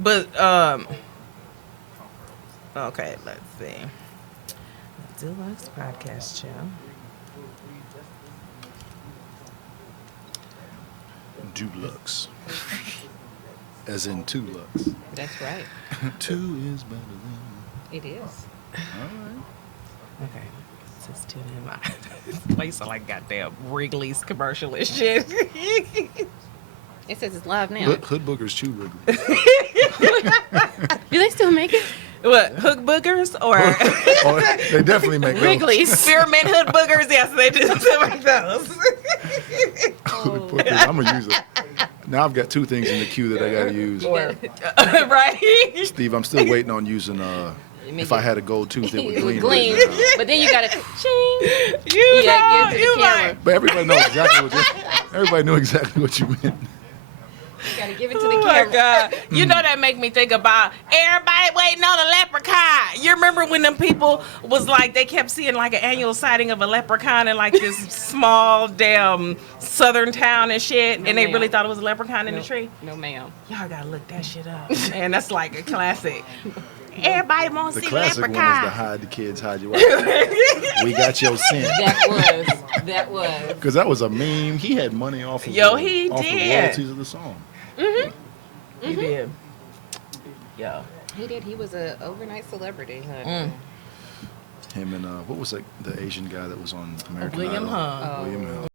But okay, let's see. Deluxe podcast show. DEUXLUXE. As in two lux. That's right. Two is better than. It is. All right. Okay. Just tune in. This place are like goddamn Wrigley's commercial and shit. It says it's live now. Hood boogers chew Wrigley. Do they still make it? What, hook boogers or Oh, they definitely make those. Wrigley's. spearmint hood boogers? Yes, they do. They make those. Hood boogers. I'm gonna use it. Now I've got two things in the queue that I gotta use. Right. Steve, I'm still waiting on using if I had a gold tooth, it would It would gleam. gleam. But then you gotta ching. You gotta give it to the you camera. like, But everybody knows exactly what everybody knew exactly what you meant. You gotta give it to the oh my camera. God. You know that make me think about everybody waiting on a leprechaun. You remember when them people was like, they kept seeing like an annual sighting of a leprechaun in like this small damn southern town and shit, and they really thought it was a leprechaun in the tree? No, ma'am. Y'all gotta look that shit up. And that's like a classic. Everybody wants The to see classic one is leprechaun. to hide the kids, hide your wife. We got your scent. That was. Because that was a meme. He had money off of, Yo, he off did. the royalties of the song. He did. Yo. He did. He was an overnight celebrity. Huh? Him and what was that? The Asian guy that was on American William Idol. Hung. William Hung.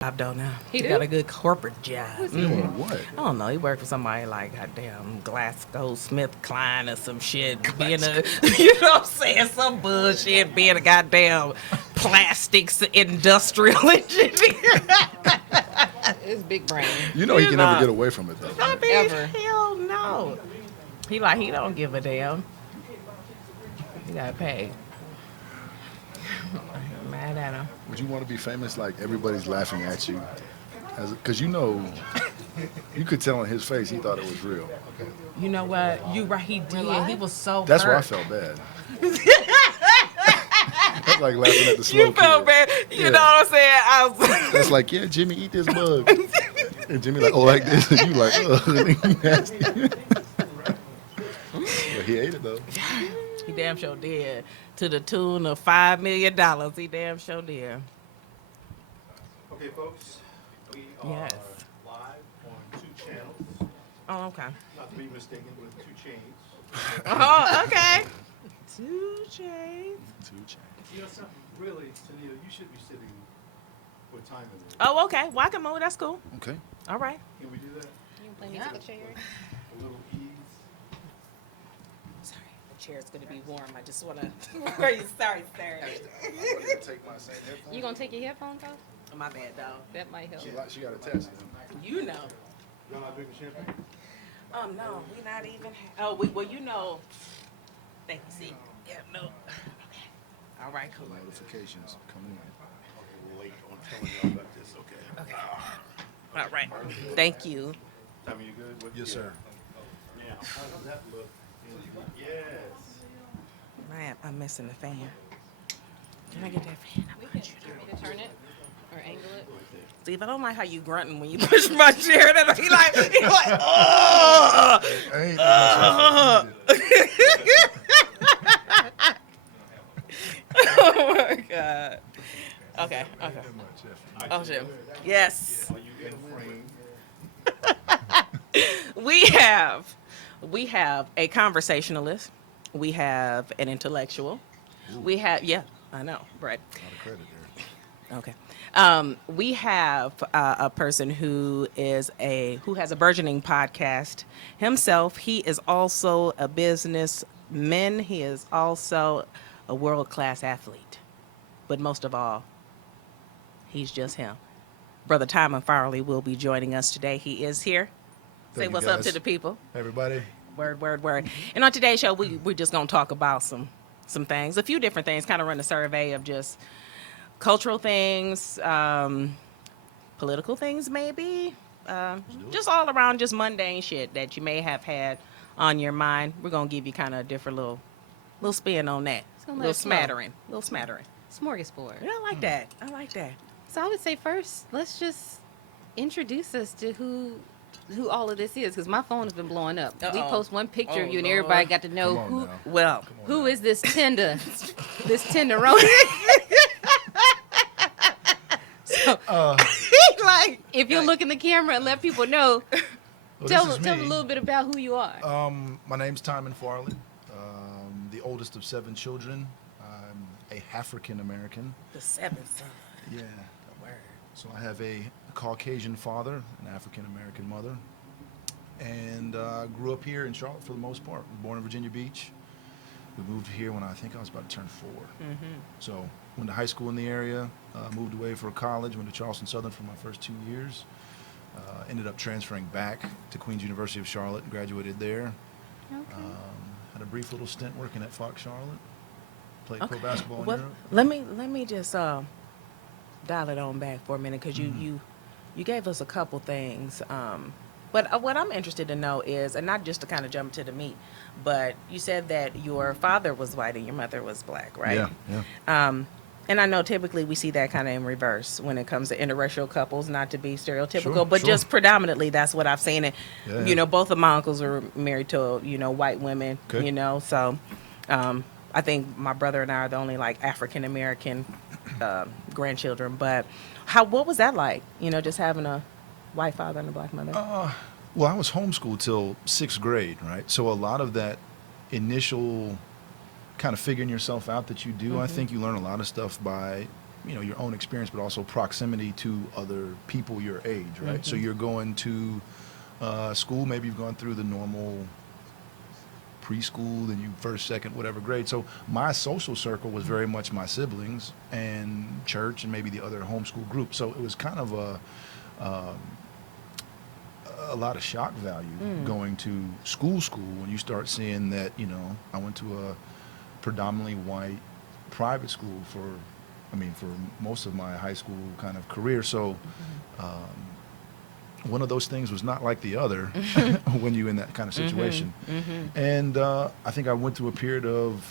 I don't know. He He do? got a good corporate job. Doing what? I don't know. He worked for somebody like goddamn Glasgow Smith Kline or some shit. Being a, you know what I'm saying? Some bullshit. Being a goddamn plastics industrial engineer. It's big brain. You know he You can know. never get away from it though. I mean, Ever. hell no. He don't give a damn. He got paid. I'm mad at him. Would you want to be famous like everybody's laughing at you? Because you know, you could tell on his face he thought it was real. You know what? You right. He did. He was so That's why I hurt. felt bad. That's like laughing at the slow You felt kid. bad. You Yeah. know what I'm saying? I was. That's like, yeah, Jimmy, eat this bug. And Jimmy like, oh, like this. And you like, ugh, nasty. But he ate it though. He damn sure did. To the tune of $5 million. He damn sure did. Okay, folks, we are Yes. live on 2 channels, Oh, okay. not to be mistaken with 2 chains. Oh, okay. 2 chains. You know something, really, Tanita, you should be sitting with Timon. Oh, okay. Well, I can move. That's cool. Okay. All right. Can we do that? You play musical chair? A little ease. Sorry, the chair's gonna be warm. I just wanna. Sorry, sir. You gonna take your headphones off? My bad, dog. That might help. She got a test. You know. Y'all not drinking champagne? No, we not even. Oh, well, you know. Thank you. See. Yeah. No. Okay. All right. Cool. Notifications coming in. Late on telling y'all about this, okay. Okay. All right. Thank you. Timon, you good? What- Yes, sir. Yeah, how does that look? Yes. Man, I'm missing the fan. Can I get that fan? I want you to. Turn it or angle it. Steve, I don't like how you grunting when you push my chair. He like, oh. I ain't Oh my God. Okay. Oh shit. Yes. Are you in frame? We have a conversationalist. We have an intellectual. We have I know, Brett. A lot of credit there. Okay. We have a person who has a burgeoning podcast himself. He is also a businessman. He is also a world-class athlete. But most of all, he's just him. Brother Timon Farley will be joining us today. He is here. Say Thank you, what's up guys. to the people. Everybody. Word. And on today's show, we're just going to talk about some things, a few different things, kind of run a survey of just cultural things, political things maybe, just all around just mundane shit that you may have had on your mind. We're going to give you kind of a different little spin on that. gonna let Little it flow. smattering. Smorgasbord. Yeah, I like that. So I would say first, let's just introduce us to who who all of this is, because my phone has been blowing up. We Uh-oh. post one picture of Oh, you, and Lord. everybody got to know Come on who now. Well, who is this this tenderoni. So like if you look in the camera and let people know, Well, tell this is them me. a little bit about who you are. My name's Timon Farley, the oldest of 7 children. I'm a African American. the seventh son. Yeah. The word. So I have a Caucasian father, an African American mother, and grew up here in Charlotte for the most part. Born in Virginia Beach. We moved here when I think I was about to turn 4. So went to high school in the area, moved away for college, went to Charleston Southern for my first 2 years. Ended up transferring back to Queens University of Charlotte and graduated there. Okay. Had a brief little stint working at Fox Charlotte. Played Okay. pro basketball in Well, Europe. let me just dial it on back for a minute, because you gave us a couple things. But what I'm interested to know is, and not just to kind of jump to the meat, but you said that your father was white and your mother was black, right? Yeah. And I know typically we see that kind of in reverse when it comes to interracial couples, not to be stereotypical, Sure, but sure. just predominantly that's what I've seen. And, Yeah, you yeah. know, both of my uncles were married to, white women, Okay. so I think my brother and I are the only like African American grandchildren. But what was that like, just having a white father and a black mother? Well, I was homeschooled till 6th grade, right? So a lot of that initial kind of figuring yourself out that you do, I think you learn a lot of stuff by, your own experience, but also proximity to other people your age, right? So you're going to school, maybe you've gone through the normal preschool, then you first, second, whatever grade. So my social circle was very much my siblings and church and maybe the other homeschool group. So it was kind of a lot of shock value going to school when you start seeing that, I went to a predominantly white private school for most of my high school kind of career. So one of those things was not like the other when you're in that kind of situation. And I think I went through a period of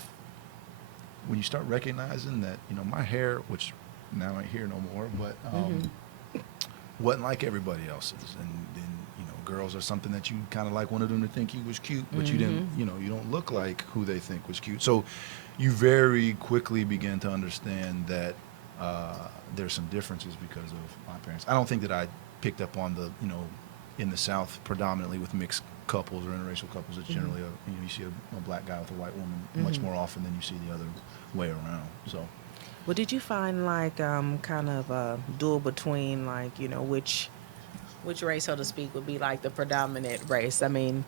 when you start recognizing that, my hair, which now ain't here no more, but wasn't like everybody else's. And then, girls are something that you kind of like wanted them to think you was cute, but you didn't, you don't look like who they think was cute. So you very quickly begin to understand that there's some differences because of my parents. I don't think that I picked up on the, in the South predominantly with mixed couples or interracial couples, it's generally you see a black guy with a white woman much more often than you see the other way around. So. Well, did you find like kind of a duel between like, which race, so to speak, would be like the predominant race? I mean,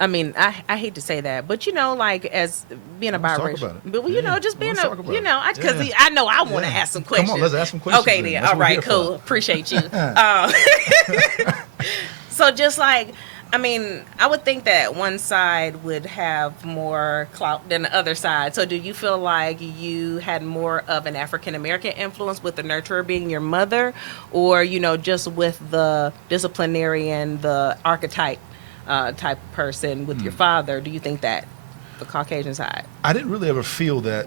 I hate to say that, but like as being a Let's talk biracial, about it. but Yeah, just being let's talk about it. because Yeah. I know I want to Yeah. ask some Come questions. on, let's ask some questions Okay, then. then. That's All what we're right, here cool. for. Appreciate you. So just like, I would think that one side would have more clout than the other side. So do you feel like you had more of an African American influence with the nurturer being your mother, or, just with the disciplinarian, the archetype type person with your father? Do you think that the Caucasian side? I didn't really ever feel that,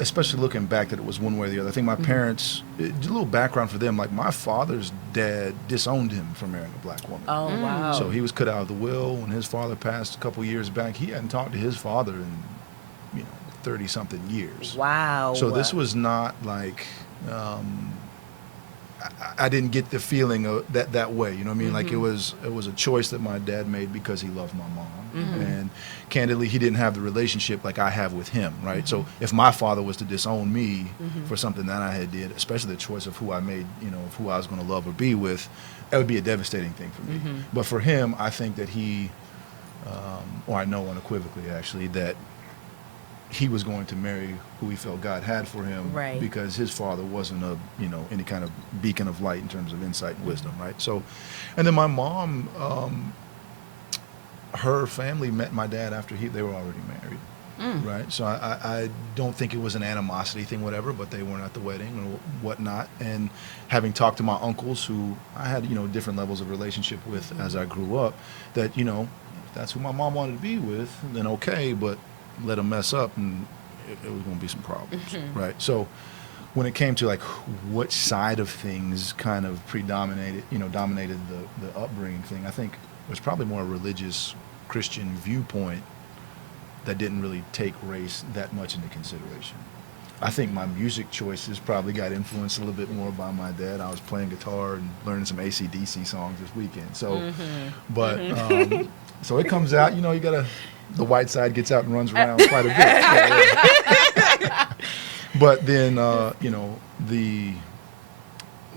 especially looking back, that it was one way or the other. I think my parents, a little background for them, like my father's dad disowned him for marrying a black woman. Oh, wow. So he was cut out of the will when his father passed a couple years back. He hadn't talked to his father in, 30-something years. Wow. So this was not like, I didn't get the feeling of that way. You know what I mean? Like it was a choice that my dad made because he loved my mom. And candidly, he didn't have the relationship like I have with him, right? So if my father was to disown me for something that I had did, especially the choice of who I made, of who I was going to love or be with, that would be a devastating thing for me. But for him, I think that he, or I know unequivocally actually, that he was going to marry who he felt God had for him, Right. because his father wasn't any kind of beacon of light in terms of insight and wisdom, right? So, and then my mom, her family met my dad after they were already married, right? So I don't think it was an animosity thing, whatever, but they weren't at the wedding or whatnot. And having talked to my uncles, who I had, different levels of relationship with as I grew up, that, if that's who my mom wanted to be with, then okay, but let them mess up and it was going to be some problems, right? So when it came to like which side of things kind of dominated the upbringing thing, I think it was probably more a religious Christian viewpoint that didn't really take race that much into consideration. I think my music choices probably got influenced a little bit more by my dad. I was playing guitar and learning some AC/DC songs this weekend. So, so it comes out, you gotta, the white side gets out and runs around quite a bit. Yeah. But then, the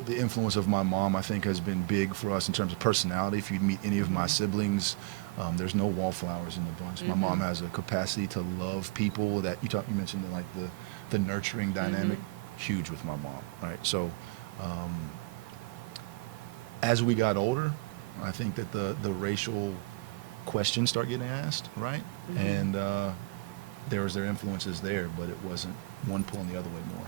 influence of my mom, I think, has been big for us in terms of personality. If you meet any of my siblings, there's no wallflowers in the bunch. My mom has a capacity to love people that you mentioned, like the nurturing dynamic, huge with my mom, right? So as we got older, I think that the racial questions start getting asked, right? And there was their influences there, but it wasn't one pulling the other way more.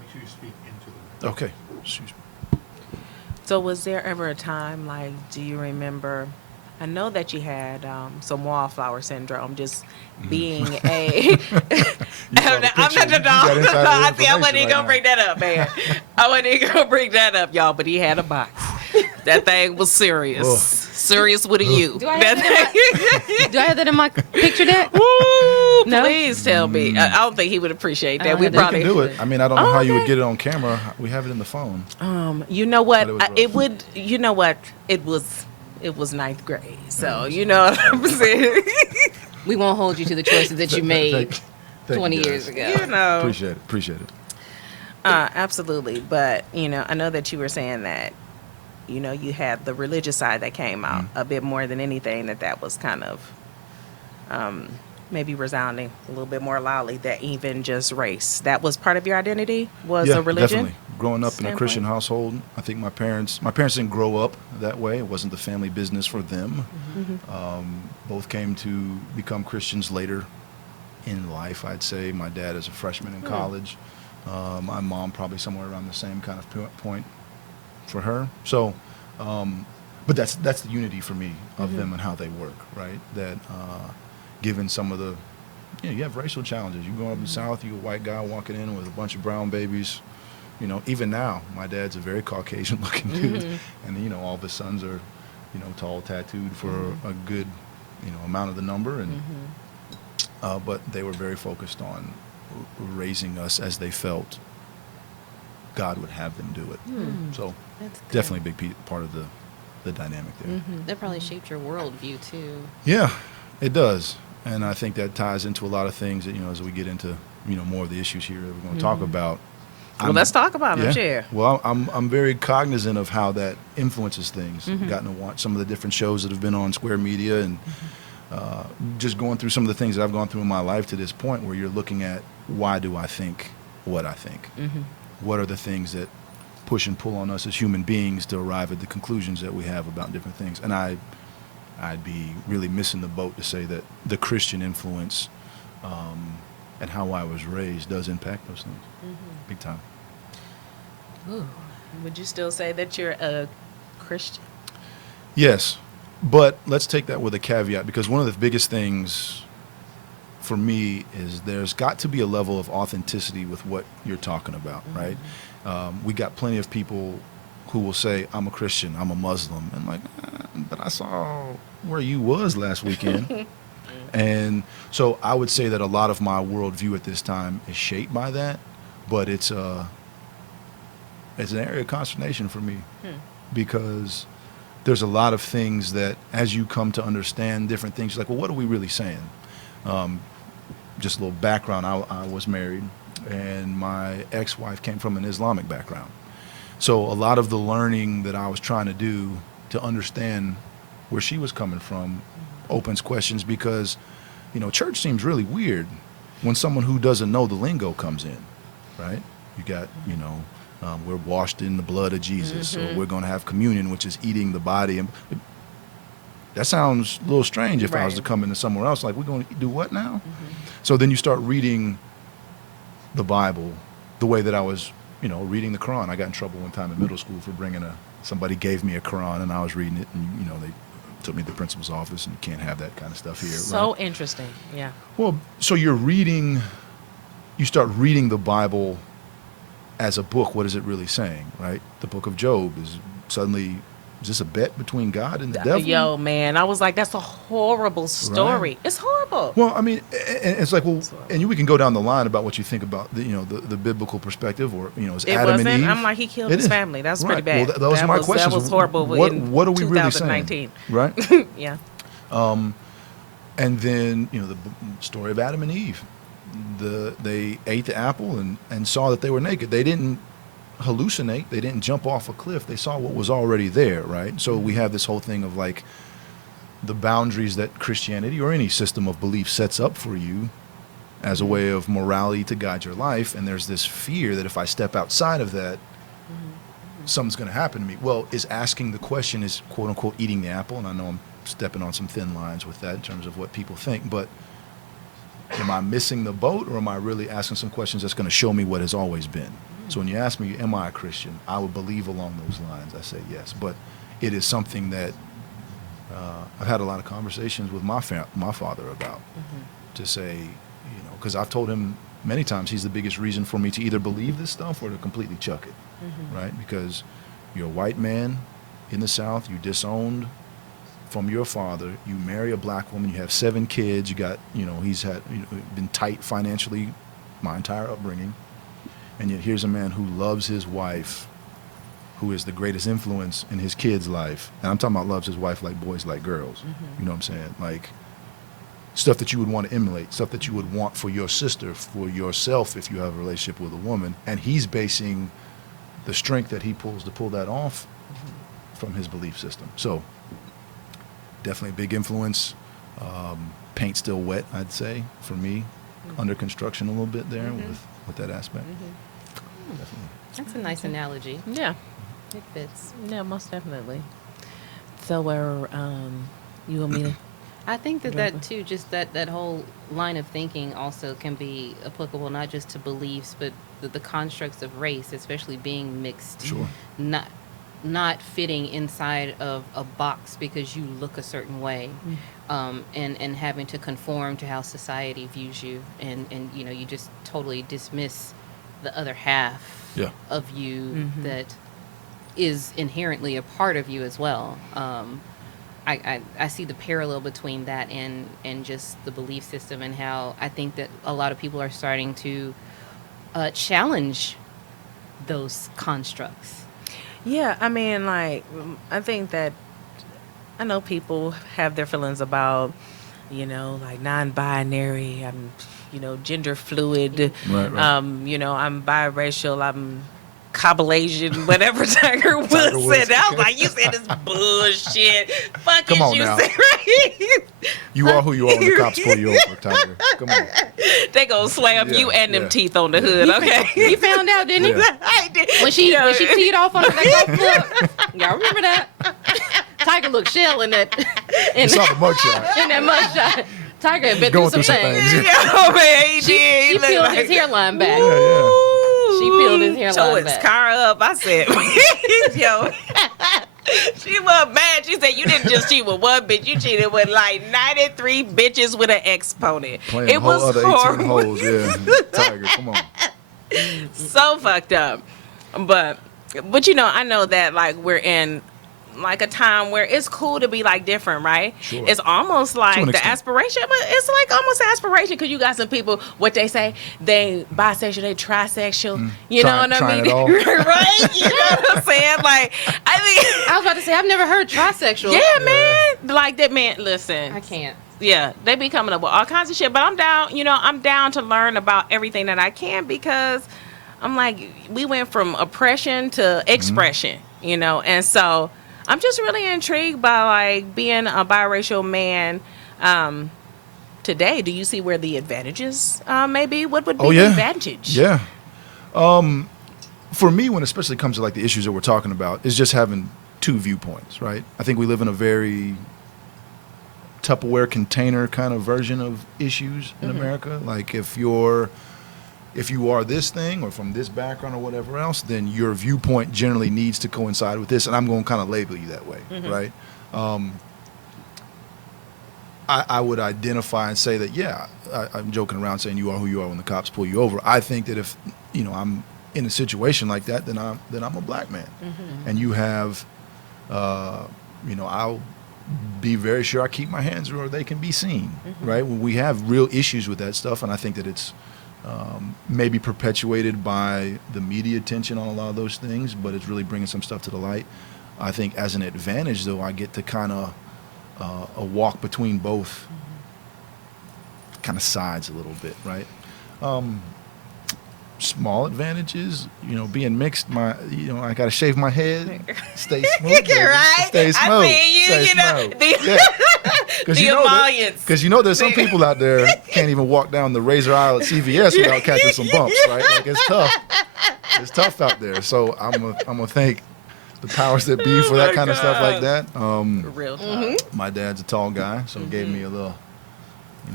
Make sure you speak into the. Okay, excuse me. So was there ever a time, like, do you remember, I know that you had some wallflower syndrome, just being a. I'm not I wasn't even gonna bring that up, man. I wasn't even gonna bring that up, y'all. But he had a box. That thing was serious. Ugh. Serious with a U. Do I have that in my picture deck? Ooh, No? please tell me. I don't think he would appreciate I that. don't We have They probably can do it. I mean, I don't know Oh, how you would okay. get it on camera. We have it in the phone. You know what? But it was rough. It would. You know what? It was ninth grade. So you know what I'm saying. We won't hold you to the choices that you made Thank 20 you, guys. years ago. You know. Appreciate it. Absolutely. But I know that you were saying that. You had the religious side that came out a bit more than anything. That was kind of maybe resounding a little bit more loudly that even just race. That was part of your identity. Was a religion. Definitely. Growing up in a standpoint? Christian household, I think my parents didn't grow up that way. It wasn't the family business for them. Both came to become Christians later in life, I'd say. My dad is a freshman in college. My mom probably somewhere around the same kind of point for her. So, but that's the unity for me of them and how they work, right? That given some of the, you have racial challenges. You grow up in the South, you're a white guy walking in with a bunch of brown babies. Even now, my dad's a very Caucasian-looking dude, and all of his sons are, tall, tattooed for a good, amount of the number, and but they were very focused on raising us as they felt God would have them do it. So That's good. definitely a big part of the dynamic there. That probably shaped your worldview, too. Yeah, it does, and I think that ties into a lot of things that as we get into more of the issues here that we're going to talk about. Well, let's talk about it. Yeah. Yeah. Well, I'm very cognizant of how that influences things. I've gotten to watch some of the different shows that have been on Square Media, and just going through some of the things that I've gone through in my life to this point, where you're looking at why do I think what I think? What are the things that push and pull on us as human beings to arrive at the conclusions that we have about different things? And I'd be really missing the boat to say that the Christian influence and how I was raised does impact those things big time. Ooh. Would you still say that you're a Christian? Yes, but let's take that with a caveat, because one of the biggest things for me is there's got to be a level of authenticity with what you're talking about, right? We got plenty of people who will say, I'm a Christian, I'm a Muslim, and like, but I saw where you was last weekend. And so I would say that a lot of my worldview at this time is shaped by that, but it's an area of consternation for me because there's a lot of things that as you come to understand different things, you're like, well, what are we really saying? Just a little background, I was married, and my ex-wife came from an Islamic background. So a lot of the learning that I was trying to do to understand where she was coming from opens questions, because, church seems really weird when someone who doesn't know the lingo comes in, right? You got, we're washed in the blood of Jesus, so we're going to have communion, which is eating the body. And that sounds a little strange if I was to come into somewhere else, like, we're going to do what now? So then you start reading the Bible the way that I was, reading the Quran. I got in trouble one time in middle school for somebody gave me a Quran and I was reading it, and, they took me to the principal's office, and you can't have that kind of stuff here. So right? interesting. Yeah. Well, so you're reading you start reading the Bible as a book, what is it really saying, right? The book of Job is this a bet between God and the devil? Yo, man, I was like, that's a horrible story. Right. It's horrible. Well, I mean, and it's like, well, It's horrible. and we can go down the line about what you think about the biblical perspective, or is It Adam wasn't. and Eve. I'm like, he killed It his is. family. That's Right. pretty bad. Well, that was my question. That was horrible. What are we really saying? 2019. Right? Yeah. And then, the story of Adam and Eve. They ate the apple and saw that they were naked. They didn't hallucinate. They didn't jump off a cliff. They saw what was already there, right? So we have this whole thing of like the boundaries that Christianity or any system of belief sets up for you as a way of morality to guide your life. And there's this fear that if I step outside of that, something's going to happen to me. Well, is asking the question, is quote unquote eating the apple? And I know I'm stepping on some thin lines with that in terms of what people think, but am I missing the boat, or am I really asking some questions that's going to show me what has always been? So when you ask me, am I a Christian? I would believe along those lines. I say yes, but it is something that I've had a lot of conversations with my father about, to say, because I've told him many times he's the biggest reason for me to either believe this stuff or to completely chuck it, right? Because you're a white man in the South, you disowned from your father, you marry a black woman, you have 7 kids, you got, he's had been tight financially my entire upbringing, and yet here's a man who loves his wife, who is the greatest influence in his kid's life. And I'm talking about loves his wife like boys like girls. You know what I'm saying? Like stuff that you would want to emulate, stuff that you would want for your sister, for yourself if you have a relationship with a woman. And he's basing the strength that he pulls to pull that off from his belief system. So definitely a big influence. Paint still wet, I'd say, for me. Under construction a little bit there with that aspect. Definitely. That's a nice analogy. Yeah. It fits. Yeah, most definitely. So where you want me to? I think that too, just that whole line of thinking also can be applicable not just to beliefs, but the constructs of race, especially being mixed. Sure. Not fitting inside of a box because you look a certain way, and having to conform to how society views you, and you just totally dismiss the other half of you that is inherently a part of you as well. I see the parallel between that and just the belief system, and how I think that a lot of people are starting to challenge those constructs. Yeah, I mean, like, I think that I know people have their feelings about, like non-binary. I'm, gender fluid. Right. I'm biracial. I'm Cobblasian, whatever Tiger Woods Woods. said. I was like, you said this bullshit. Fuck Come is on you now. say, right? You are who you are when the cops pull you over, Tiger. Come on. They gonna slam Yeah, you and them yeah. teeth on the hood, okay? You found out, didn't you? Yeah. I did. When she teed off on that golf club. Y'all remember that? Tiger looked shell in that You saw the mugshot. in that mugshot. Tiger had been Going through some through some things. things. Yo, man, he did. He She looked peeled like- his hairline back. Yeah. She peeled his hairline Tore his back. car up. I said, yo. She was mad. She said, you didn't just cheat with one bitch. You cheated with like 93 bitches with an exponent. Playing It a whole was other 18 horrible. holes. Yeah. Tiger, come on. So fucked up. But I know that like we're in like a time where it's cool to be like different, right? Sure. It's almost To like an the extent. aspiration, but it's like almost aspiration because you got some people, what they say, they bisexual, they trisexual. You know what I Trying mean? it all. Right? You know what I'm saying? Like, I was about to say, I've never heard trisexual. yeah, man. Like that man, listen. I can't. Yeah, they be coming up with all kinds of shit, but I'm down, I'm down to learn about everything that I can because I'm like, we went from oppression to expression, and so I'm just really intrigued by like being a biracial man today. Do you see where the advantages may be? What would be the advantage? Yeah. For me, when especially comes to like the issues that we're talking about, is just having two viewpoints, right? I think we live in a very Tupperware container kind of version of issues in America. Like if you are this thing or from this background or whatever else, then your viewpoint generally needs to coincide with this, and I'm going to kind of label you that way, right? I would identify and say that, yeah, I'm joking around saying you are who you are when the cops pull you over. I think that if, I'm in a situation like that, then I'm a black man. And you have, I'll be very sure I keep my hands where they can be seen, right? We have real issues with that stuff, and I think that it's maybe perpetuated by the media attention on a lot of those things, but it's really bringing some stuff to the light. I think as an advantage, though, I get to kind of a walk between both kind of sides a little bit, right? Small advantages, being mixed. I got to shave my head, stay smooth, baby. Right? Stay smooth. I see you, Stay smooth. the emollients. Because there's some people out there can't even walk down the razor aisle at CVS without catching some bumps, right? Like, it's tough. It's tough out there. So I'm gonna thank the powers that be for that kind of stuff like that. Real talk. My dad's a tall guy, so it gave me a little.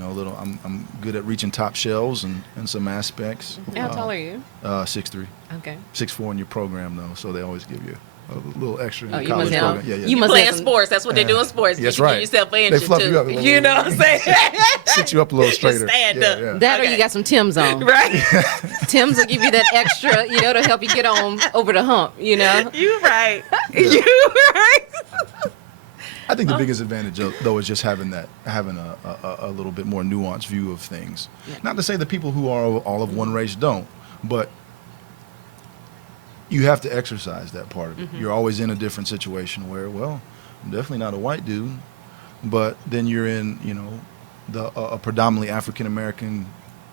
I'm good at reaching top shelves and some aspects. How tall are you? 6'3". Okay. 6'4" in your program though, so they always give you a little extra in Oh, the you college must have- program. Yeah. you must Playing have some- sports. That's what they do in sports. That's you right. Give yourself an They inch fluff or you up a two. little You know what I'm saying? Sit you up a little straighter. stand up. Yeah. That or Okay. you got some Tim's on. Right. Tim's will give you that extra, to help you get on over the hump, You right. You right. I think the biggest advantage though is just having a little bit more nuanced view of things. Yeah. Not to say that people who are all of one race don't, but you have to exercise that part of it. You're always in a different situation where, well, I'm definitely not a white dude, but then you're in, a predominantly African American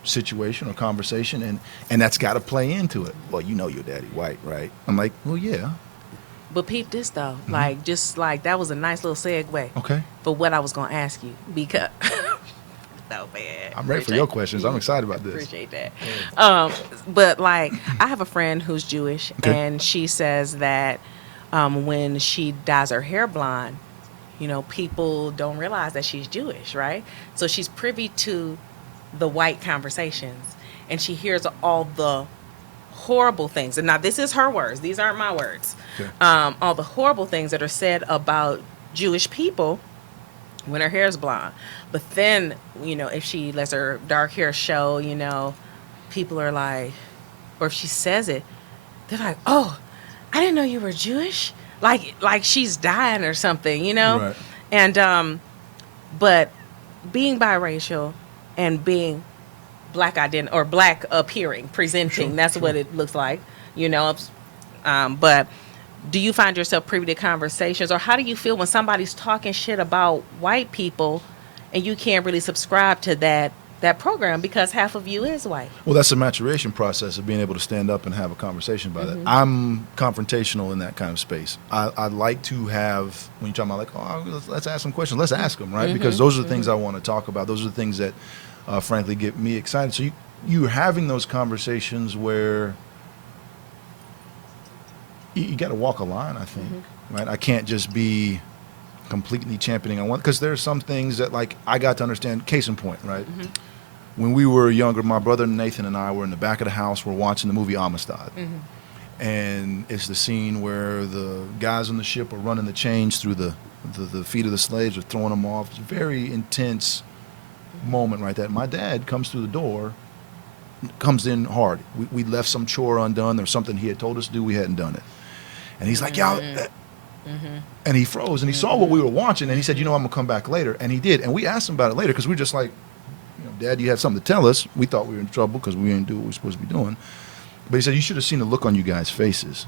situation or conversation, and that's got to play into it. Well, your daddy white, right? I'm like, well, yeah. But peep this though, that was a nice little segue Okay. for what I was gonna ask you because. So bad. I'm ready for your questions. I'm excited about this. Appreciate that. But I have a friend who's Jewish, Okay. and she says that when she dyes her hair blonde, people don't realize that she's Jewish, right? So she's privy to the white conversations, and she hears all the horrible things. And now this is her words; these aren't my words. Okay. All the horrible things that are said about Jewish people when her hair is blonde. But then, if she lets her dark hair show, people are like, or if she says it, they're like, oh, I didn't know you were Jewish. Like she's dying or something, Right. And, but being biracial and being black appearing, presenting, Sure, that's sure. what it looks like, but do you find yourself privy to conversations, or how do you feel when somebody's talking shit about white people and you can't really subscribe to that program because half of you is white? Well, that's a maturation process of being able to stand up and have a conversation about that. I'm confrontational in that kind of space. I like to have, when you're talking about let's ask some questions, let's ask them, right? Because those are the things I want to talk about. Those are the things that, frankly, get me excited. So you're having those conversations where you got to walk a line, I think, right? I can't just be completely championing on one, because there are some things that, I got to understand. Case in point, right? When we were younger, my brother Nathan and I were in the back of the house. We're watching the movie Amistad. And it's the scene where the guys on the ship are running the chains through the feet of the slaves, are throwing them off. It's a very intense moment right there. My dad comes through the door, comes in hard. We left some chore undone. There was something he had told us to do. We hadn't done it. And he's like, y'all, and he froze, and he saw what we were watching, and he said, I'm going to come back later. And he did. And we asked him about it later, because we were just like, Dad, you had something to tell us. We thought we were in trouble because we didn't do what we were supposed to be doing. But he said, you should have seen the look on you guys' faces,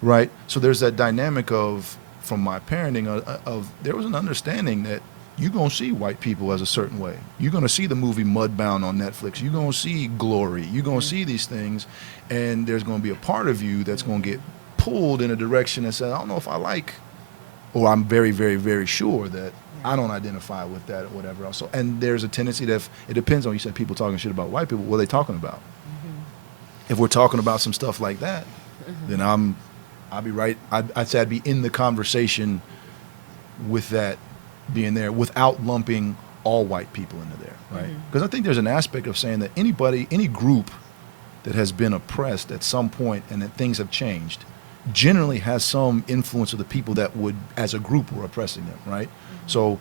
right? So there's that dynamic of, from my parenting, of there was an understanding that you're going to see white people as a certain way. You're going to see the movie Mudbound on Netflix. You're going to see Glory. You're going to see these things, and there's going to be a part of you that's going to get pulled in a direction that says, I don't know if I like, or I'm very, very, very sure that I don't identify with that or whatever else. So, and there's a tendency that it depends on, you said people talking shit about white people, what are they talking about? If we're talking about some stuff like that, then I'll be right. I'd say I'd be in the conversation with that being there without lumping all white people into there, right? Because I think there's an aspect of saying that any group that has been oppressed at some point and that things have changed generally has some influence of the people that would, as a group, were oppressing them, right? So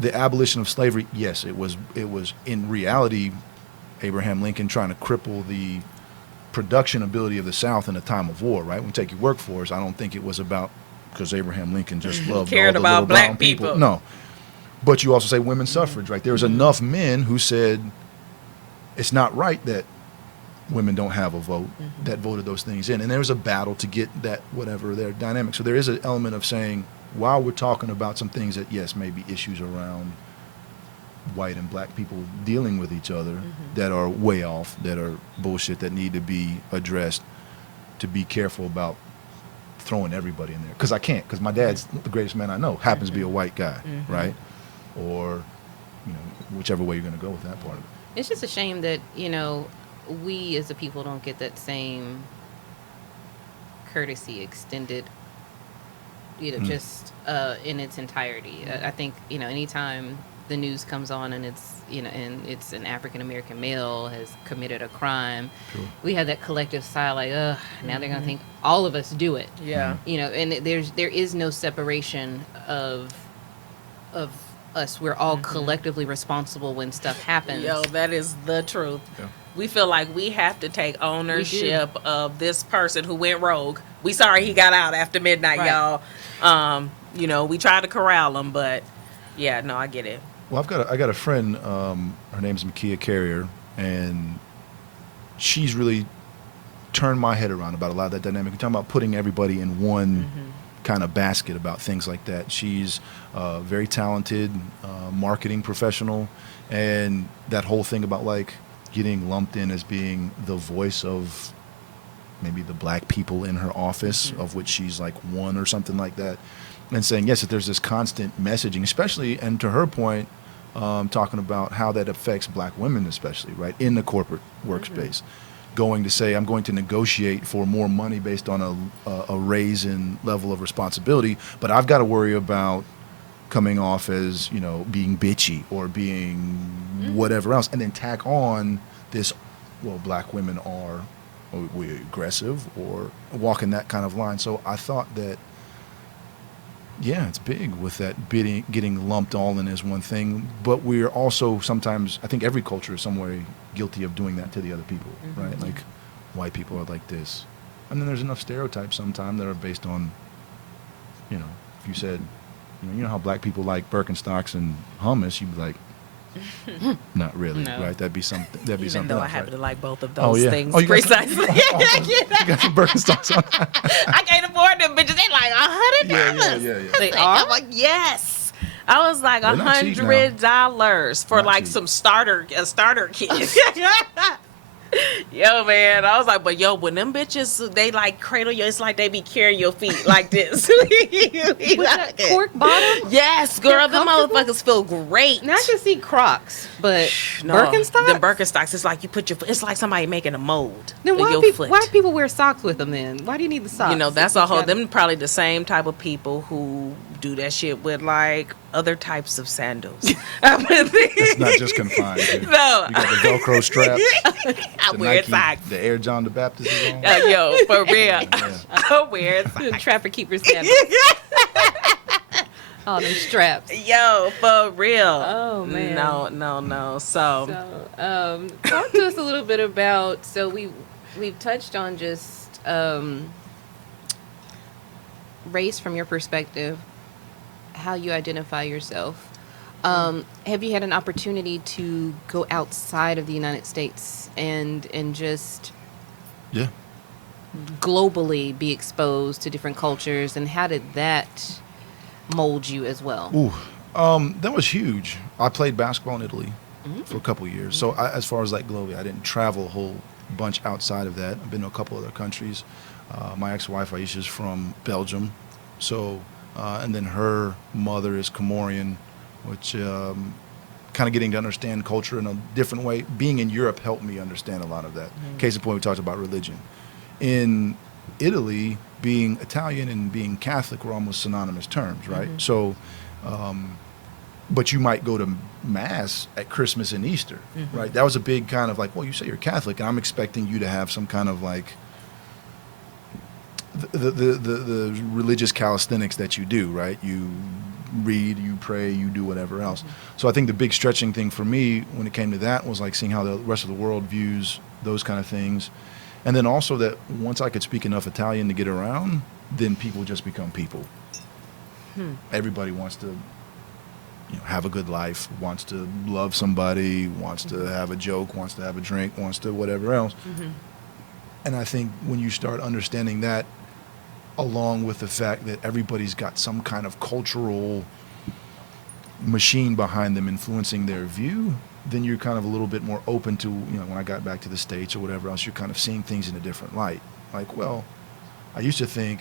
the abolition of slavery, yes, it was in reality Abraham Lincoln trying to cripple the production ability of the South in a time of war, right? When you take your workforce, I don't think it was about because Abraham Lincoln just loved Cared all the about little black brown people. people. No. But you also say women's suffrage, right? There was enough men who said it's not right that women don't have a vote that voted those things in. And there was a battle to get that, whatever their dynamic. So there is an element of saying, while we're talking about some things that, yes, maybe issues around white and black people dealing with each other that are way off, that are bullshit, that need to be addressed, to be careful about throwing everybody in there. Because I can't, because my dad's the greatest man I know, happens to be a white guy, right? Or, you know, whichever way you're going to go with that part of it. It's just a shame that, you know, we as a people don't get that same courtesy extended, you know, just in its entirety. I think, you know, anytime the news comes on and it's, you know, and it's an African American male has committed a crime, Sure. we have that collective sigh like, ugh, now they're gonna think all of us do it. Yeah. You know, and there is no separation of us. We're all collectively responsible when stuff happens. Yo, that is the truth. Yeah. We feel like we have to take ownership of this person who went rogue. We sorry he got out after midnight, Right. y'all. You know, we tried to corral him, but yeah, no, I get it. Well, I got a friend. Her name's Makia Carrier, and she's really turned my head around about a lot of that dynamic. We're talking about putting everybody in one kind of basket about things like that. She's a very talented marketing professional, and that whole thing about like getting lumped in as being the voice of maybe the black people in her office, of which she's like one or something like that, and saying, yes, that there's this constant messaging, especially, and to her point, talking about how that affects black women, especially, right, in the corporate workspace. Going to say, I'm going to negotiate for more money based on a raise in level of responsibility, but I've got to worry about coming off as, you know, being bitchy or being whatever else, and then tack on this, well, black women are we aggressive or walking that kind of line. So I thought that, yeah, it's big with that getting lumped all in as one thing, but we're also sometimes, I think every culture is some way guilty of doing that to the other people, right? Like, white people are like this. And then there's enough stereotypes sometimes that are based on, you know, if you said, you know how black people like Birkenstocks and hummus, you'd be like, not really, No. right? That'd be something. That'd be Even something though I else, happen right? to like both of Oh, those yeah. things Oh, you got some- precisely. You got some Birkenstocks on. I can't afford them bitches. They like $100. Yeah. They I'm are? like, yes. I was like They're not cheap now. $100 for Not like cheap. some a starter kit. Yo, man, I was like, but yo, when them bitches, they like cradle you, it's like they be carrying your feet like this. With that cork bottom? Yes, girl, They're them comfortable? motherfuckers feel great. Now I can see Crocs, but No, Birkenstocks? The Birkenstocks, it's like you put your, it's like somebody making a mold Then with why your people, foot. why people wear socks with them then? Why do you need the socks? You know, that's a whole. You gotta- Them probably the same type of people who do that shit with like other types of sandals. It's not just confined. To, No. You got the Velcro straps. I the wear Nike, socks. the Air John the Baptist is on. Yo, for real. Yeah. I wear socks. Trapper keeper sandals. All them straps. Yo, for real. Oh, man. No. So, So, talk to us a little bit about. So we've touched on just race from your perspective, how you identify yourself. Have you had an opportunity to go outside of the United States and just Yeah. globally be exposed to different cultures, and how did that mold you as well? Ooh, that was huge. I played basketball in Italy for a couple of years. So as far as like globally, I didn't travel a whole bunch outside of that. I've been to a couple other countries. My ex-wife Aisha's from Belgium, so and then her mother is Comorian, which kind of getting to understand culture in a different way. Being in Europe helped me understand a lot of that. Case in point, we talked about religion. In Italy, being Italian and being Catholic were almost synonymous terms, right? So, but you might go to Mass at Christmas and Easter, right? That was a big kind of like, well, you say you're Catholic, and I'm expecting you to have some kind of like the religious calisthenics that you do, right? You read, you pray, you do whatever else. So I think the big stretching thing for me when it came to that was like seeing how the rest of the world views those kind of things. And then also that once I could speak enough Italian to get around, then people just become people. Everybody wants to have a good life, wants to love somebody, wants to have a joke, wants to have a drink, wants to whatever else. And I think when you start understanding that, along with the fact that everybody's got some kind of cultural machine behind them influencing their view, then you're kind of a little bit more open to, when I got back to the States or whatever else, you're kind of seeing things in a different light. Like, well, I used to think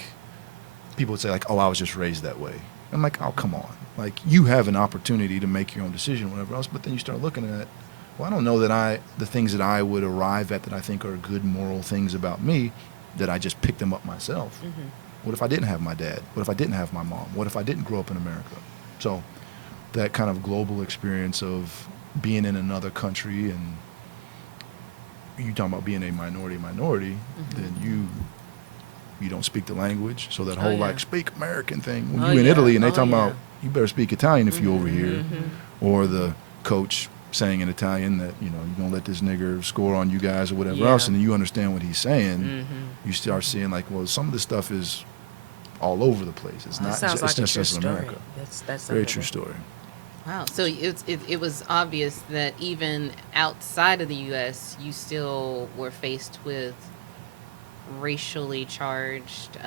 people would say like, oh, I was just raised that way. I'm like, oh, come on. Like, you have an opportunity to make your own decision, whatever else. But then you start looking at, well, I don't know that the things that I would arrive at that I think are good moral things about me, that I just picked them up myself. What if I didn't have my dad? What if I didn't have my mom? What if I didn't grow up in America? So that kind of global experience of being in another country, and you talking about being a minority, then you don't speak the language. So that whole like speak American thing, when you in Italy and they talking about you better speak Italian if you over here, or the coach saying in Italian that you're gonna let this nigger score on you guys or whatever else, and then you understand what he's saying, you start seeing like, well, some of this stuff is all over the place. It's not sounds like it's just in story. America. That's Very true story. Wow. So it was obvious that even outside of the U.S., you still were faced with racially charged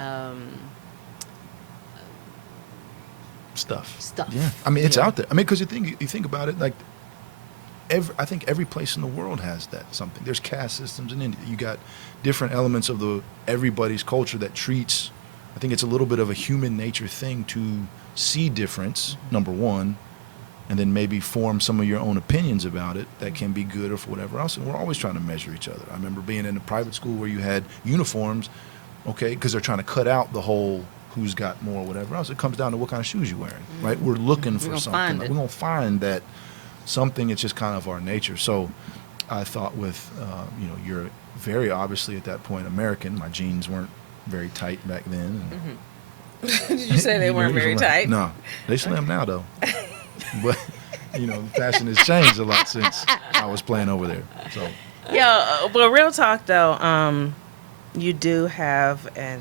Stuff. Yeah. I mean, it's out there. I mean, because you think about it, like, I think every place in the world has that something. There's caste systems in India. You got different elements of everybody's culture that treats. I think it's a little bit of a human nature thing to see difference, number one, and then maybe form some of your own opinions about it that can be good or for whatever else. And we're always trying to measure each other. I remember being in a private school where you had uniforms, because they're trying to cut out the whole who's got more or whatever else. It comes down to what kind of shoes you're wearing, right? We're looking for something. We're going to find that something. It's just kind of our nature. So I thought with, you're very obviously at that point American. My jeans weren't very tight back then. Did you say they weren't very tight? No, they slim now though. But fashion has changed a lot since I was playing over there. So Yeah, but real talk though, you do have a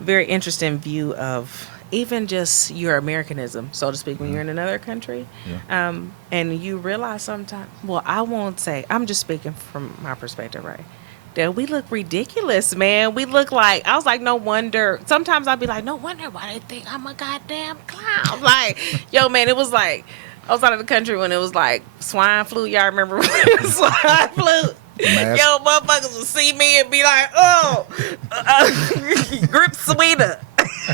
very interesting view of even just your Americanism, so to speak, when you're in another country. Yeah. And you realize sometimes, well, I won't say, I'm just speaking from my perspective, right? That we look ridiculous, man. We look like, I was like, no wonder. Sometimes I'll be like, no wonder why they think I'm a goddamn clown. Like, yo, man, it was like, I was out of the country when it was like swine flu. Y'all remember when it was swine flu? Mask. Yo, motherfuckers would see me and be like, oh, grip sweeter.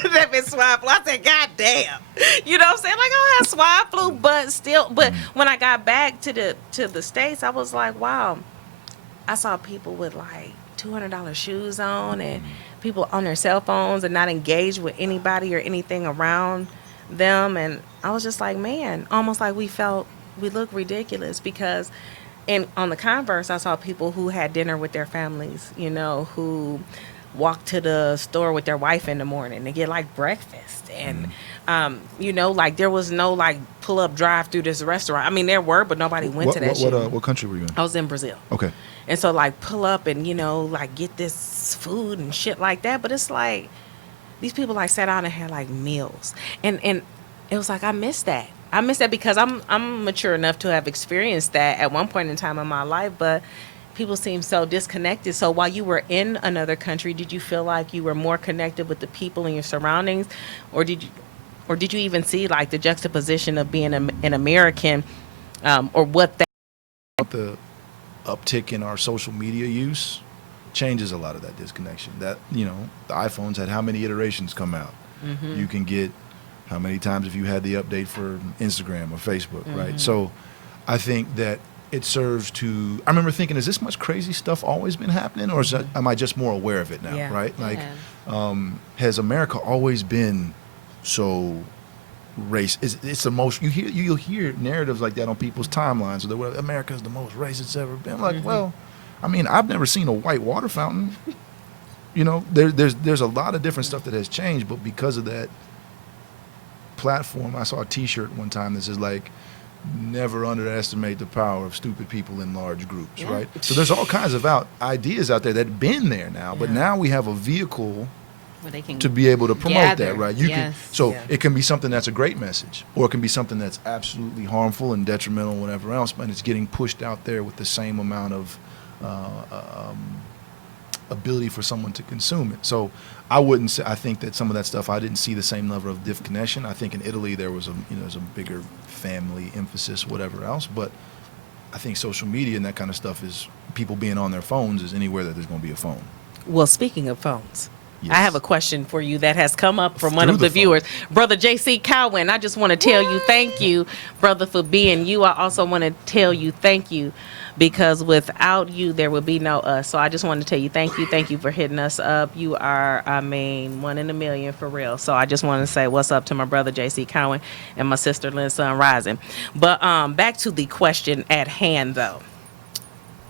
That been swine flu. I said, God damn. You know what I'm saying? Like, I don't have swine flu, but still. But when I got back to the States, I was like, wow. I saw people with like $200 shoes on and people on their cell phones and not engaged with anybody or anything around them. And I was just like, man, almost like we look ridiculous because on the converse, I saw people who had dinner with their families, who walked to the store with their wife in the morning to get like breakfast. And, like there was no like pull up drive through this restaurant. I mean, there were, but nobody went to that shit. What country were you in? I was in Brazil. Okay. And so like pull up and, like get this food and shit like that. But it's like these people like sat down and had like meals. And it was like, I miss that. I miss that because I'm mature enough to have experienced that at one point in time in my life, but people seem so disconnected. So while you were in another country, did you feel like you were more connected with the people in your surroundings, or did you even see like the juxtaposition of being an American, or what that? The uptick in our social media use changes a lot of that disconnection. That the iPhones had how many iterations come out? You can get how many times have you had the update for Instagram or Facebook, right? So I think that it serves to, I remember thinking, is this much crazy stuff always been happening, or am I just more aware of it now, right? Like, has America always been so race? It's the most, you'll hear narratives like that on people's timelines, or that America's the most racist it's ever been. Like, well, I mean, I've never seen a white water fountain. There's a lot of different stuff that has changed, but because of that platform. I saw a T-shirt one time that says like, never underestimate the power of stupid people in large groups, Yeah. right? So there's all kinds of ideas out there that have been there now, but Yeah. now we have a vehicle Where they can to be able to promote gather. that, right? You can, Yes. so Yeah. it can be something that's a great message, or it can be something that's absolutely harmful and detrimental, and whatever else, but it's getting pushed out there with the same amount of ability for someone to consume it. So I wouldn't say, I think that some of that stuff, I didn't see the same level of disconnection. I think in Italy there was there's a bigger family emphasis, whatever else, but I think social media and that kind of stuff is people being on their phones is anywhere that there's going to be a phone. Well, speaking of phones, Yes. I have a question for you that has come up from one Through of the the phone. viewers. Brother JC Cowan, I just want to tell you thank you, brother, for being you. I also want to tell you thank you because without you, there would be no us. So I just want to tell you thank you. Thank you for hitting us up. You are, I mean, one in a million for real. So I just want to say what's up to my brother JC Cowan and my sister Lynn Sun Rising. But back to the question at hand, though.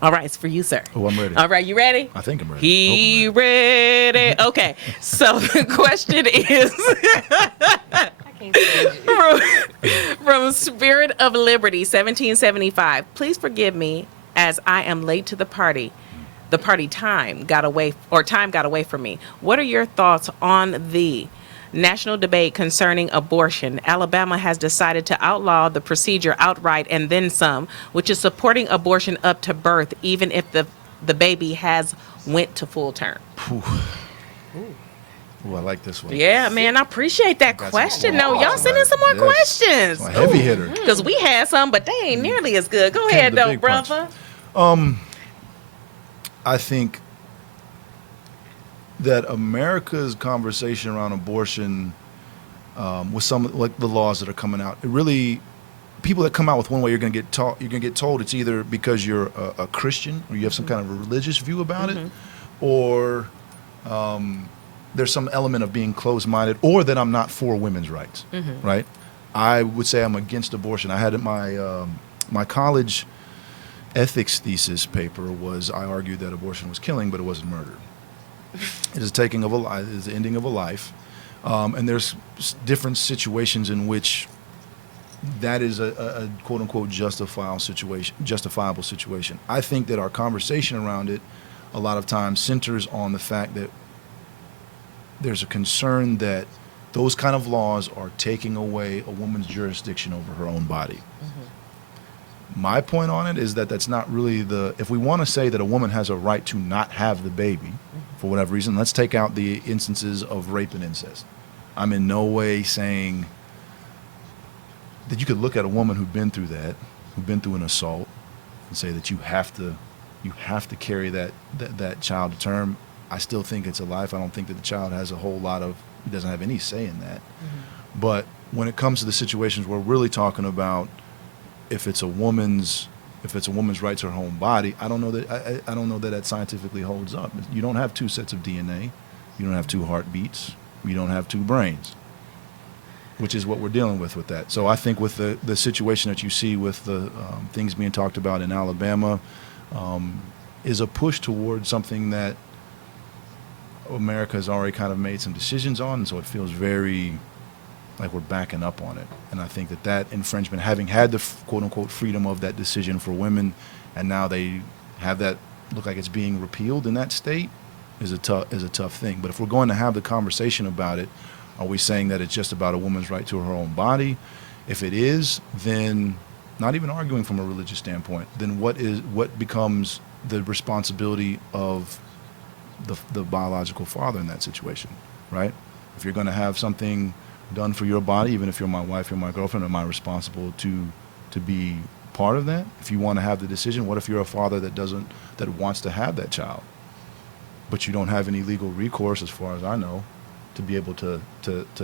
All right, it's for you, sir. Oh, I'm ready. All right, you ready? I think I'm ready. He ready. Okay, so the question is I can't stand you. from Spirit of Liberty, 1775. Please forgive me as I am late to the party. The party time got away from me. What are your thoughts on the national debate concerning abortion? Alabama has decided to outlaw the procedure outright and then some, which is supporting abortion up to birth, even if the baby has went to full term. Oh, I like this one. Yeah, man, I appreciate that Got some- question. oh, No, y'all send in some more yes. questions. A heavy hitter. Because we had some, but they ain't nearly as good. Go Came ahead, to the though, big punch. brother. I think that America's conversation around abortion, with some like the laws that are coming out, it really, people that come out with one way, you're gonna get taught. You're gonna get told it's either because you're a Christian or you have some kind of a religious view about it, or there's some element of being closed-minded, or that I'm not for women's rights. Right? I would say I'm against abortion. I had my college ethics thesis paper was I argued that abortion was killing, but it wasn't murder. It is taking of a life, it is the ending of a life, and there's different situations in which that is a quote unquote justifiable situation. I think that our conversation around it a lot of times centers on the fact that there's a concern that those kind of laws are taking away a woman's jurisdiction over her own body. My point on it is that that's not really if we want to say that a woman has a right to not have the baby for whatever reason, let's take out the instances of rape and incest. I'm in no way saying that you could look at a woman who'd been through that, who'd been through an assault, and say that you have to carry that child to term. I still think it's a life. I don't think that the child has he doesn't have any say in that. But when it comes to the situations where we're really talking about if it's a woman's right to her own body, I don't know that scientifically holds up. You don't have two sets of DNA, you don't have two heartbeats, you don't have two brains, which is what we're dealing with that. So I think with the situation that you see with the things being talked about in Alabama, is a push towards something that America has already kind of made some decisions on, and so it feels very like we're backing up on it. And I think that infringement, having had the quote-unquote freedom of that decision for women, and now they have that look like it's being repealed in that state, is a tough thing. But if we're going to have the conversation about it, are we saying that it's just about a woman's right to her own body? If it is, then not even arguing from a religious standpoint, then what becomes the responsibility of the biological father in that situation, right? If you're going to have something done for your body, even if you're my wife, you're my girlfriend, am I responsible to be part of that? If you want to have the decision, what if you're a father that wants to have that child, but you don't have any legal recourse, as far as I know, to be able to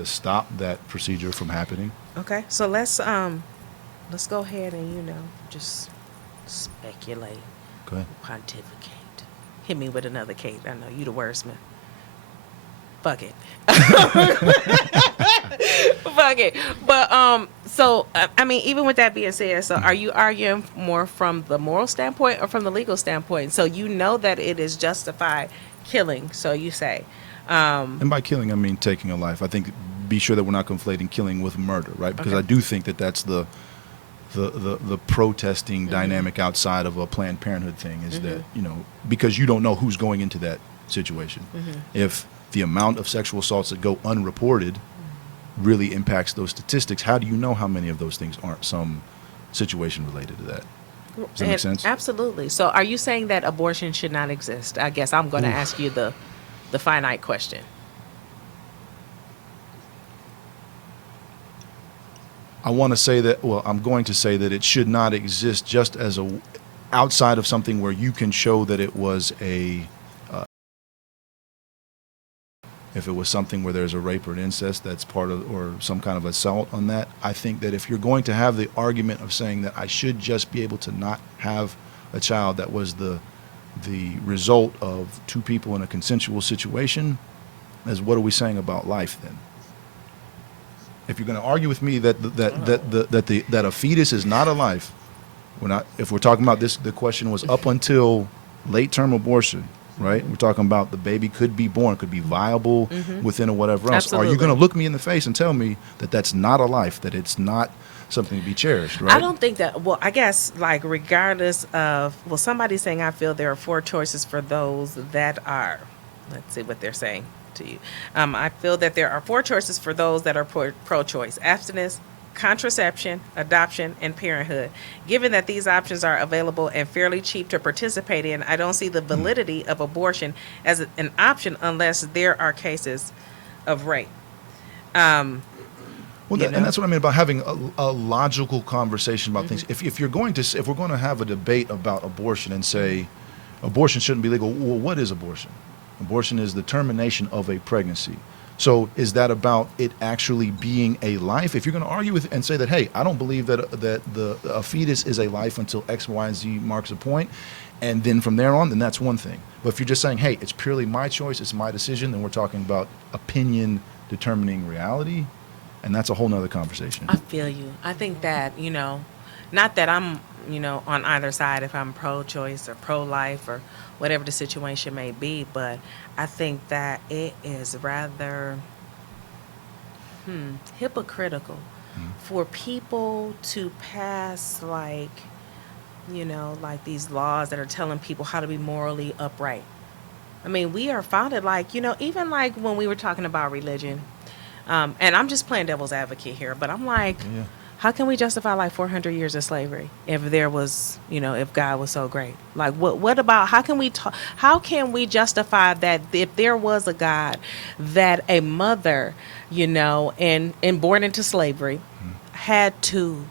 stop that procedure from happening? Okay, so let's go ahead and just speculate, Okay. pontificate. Hit me with another Kate. I know you the wordsmith. Fuck it. Fuck it. But so I mean, even with that being said, so are you arguing more from the moral standpoint or from the legal standpoint? So you know that it is justified killing. So you say. And by killing, I mean taking a life. I think be sure that we're not conflating killing with murder, right? Because Okay. I do think that that's the protesting dynamic outside of a Planned Parenthood thing is that, you know, because you don't know who's going into that situation. If the amount of sexual assaults that go unreported really impacts those statistics, how do you know how many of those things aren't some situation related to that? Does that make And sense? Absolutely. So are you saying that abortion should not exist? I guess I'm going to ask you the finite question. I want to say that, well, I'm going to say that it should not exist just as outside of something where you can show that it was if it was something where there's a rape or an incest that's part of, or some kind of assault on that. I think that if you're going to have the argument of saying that I should just be able to not have a child that was the result of two people in a consensual situation, as what are we saying about life then? If you're going to argue with me that a fetus is not a life, if we're talking about this, the question was up until late term abortion, right? We're talking about the baby could be born, could be viable within or whatever else. Absolutely. Are you going to look me in the face and tell me that that's not a life, that it's not something to be cherished, right? I don't think that, well, I guess, like, regardless of, well, somebody's saying, I feel there are 4 choices for those that are, let's see what they're saying to you. I feel that there are 4 choices for those that are pro-choice: abstinence, contraception, adoption, and parenthood. Given that these options are available and fairly cheap to participate in, I don't see the validity of abortion as an option unless there are cases of rape. Well, You and know? that's what I mean about having a logical conversation about things. If we're going to have a debate about abortion and say abortion shouldn't be legal, well, what is abortion? Abortion is the termination of a pregnancy. So is that about it actually being a life? If you're going to argue with and say that, hey, I don't believe that a fetus is a life until X, Y, and Z marks a point, and then from there on, then that's one thing. But if you're just saying, hey, it's purely my choice, it's my decision, then we're talking about opinion determining reality, and that's a whole nother conversation. I feel you. I think that, not that I'm, on either side, if I'm pro-choice or pro-life or whatever the situation may be, but I think that it is rather hypocritical for people to pass like these laws that are telling people how to be morally upright. I mean, we are founded even like when we were talking about religion, and I'm just playing devil's advocate here, but I'm like, Yeah. how can we justify like 400 years of slavery if there was, if God was so great? Like, what about, how can we justify that if there was a God, that a mother, and born into slavery had to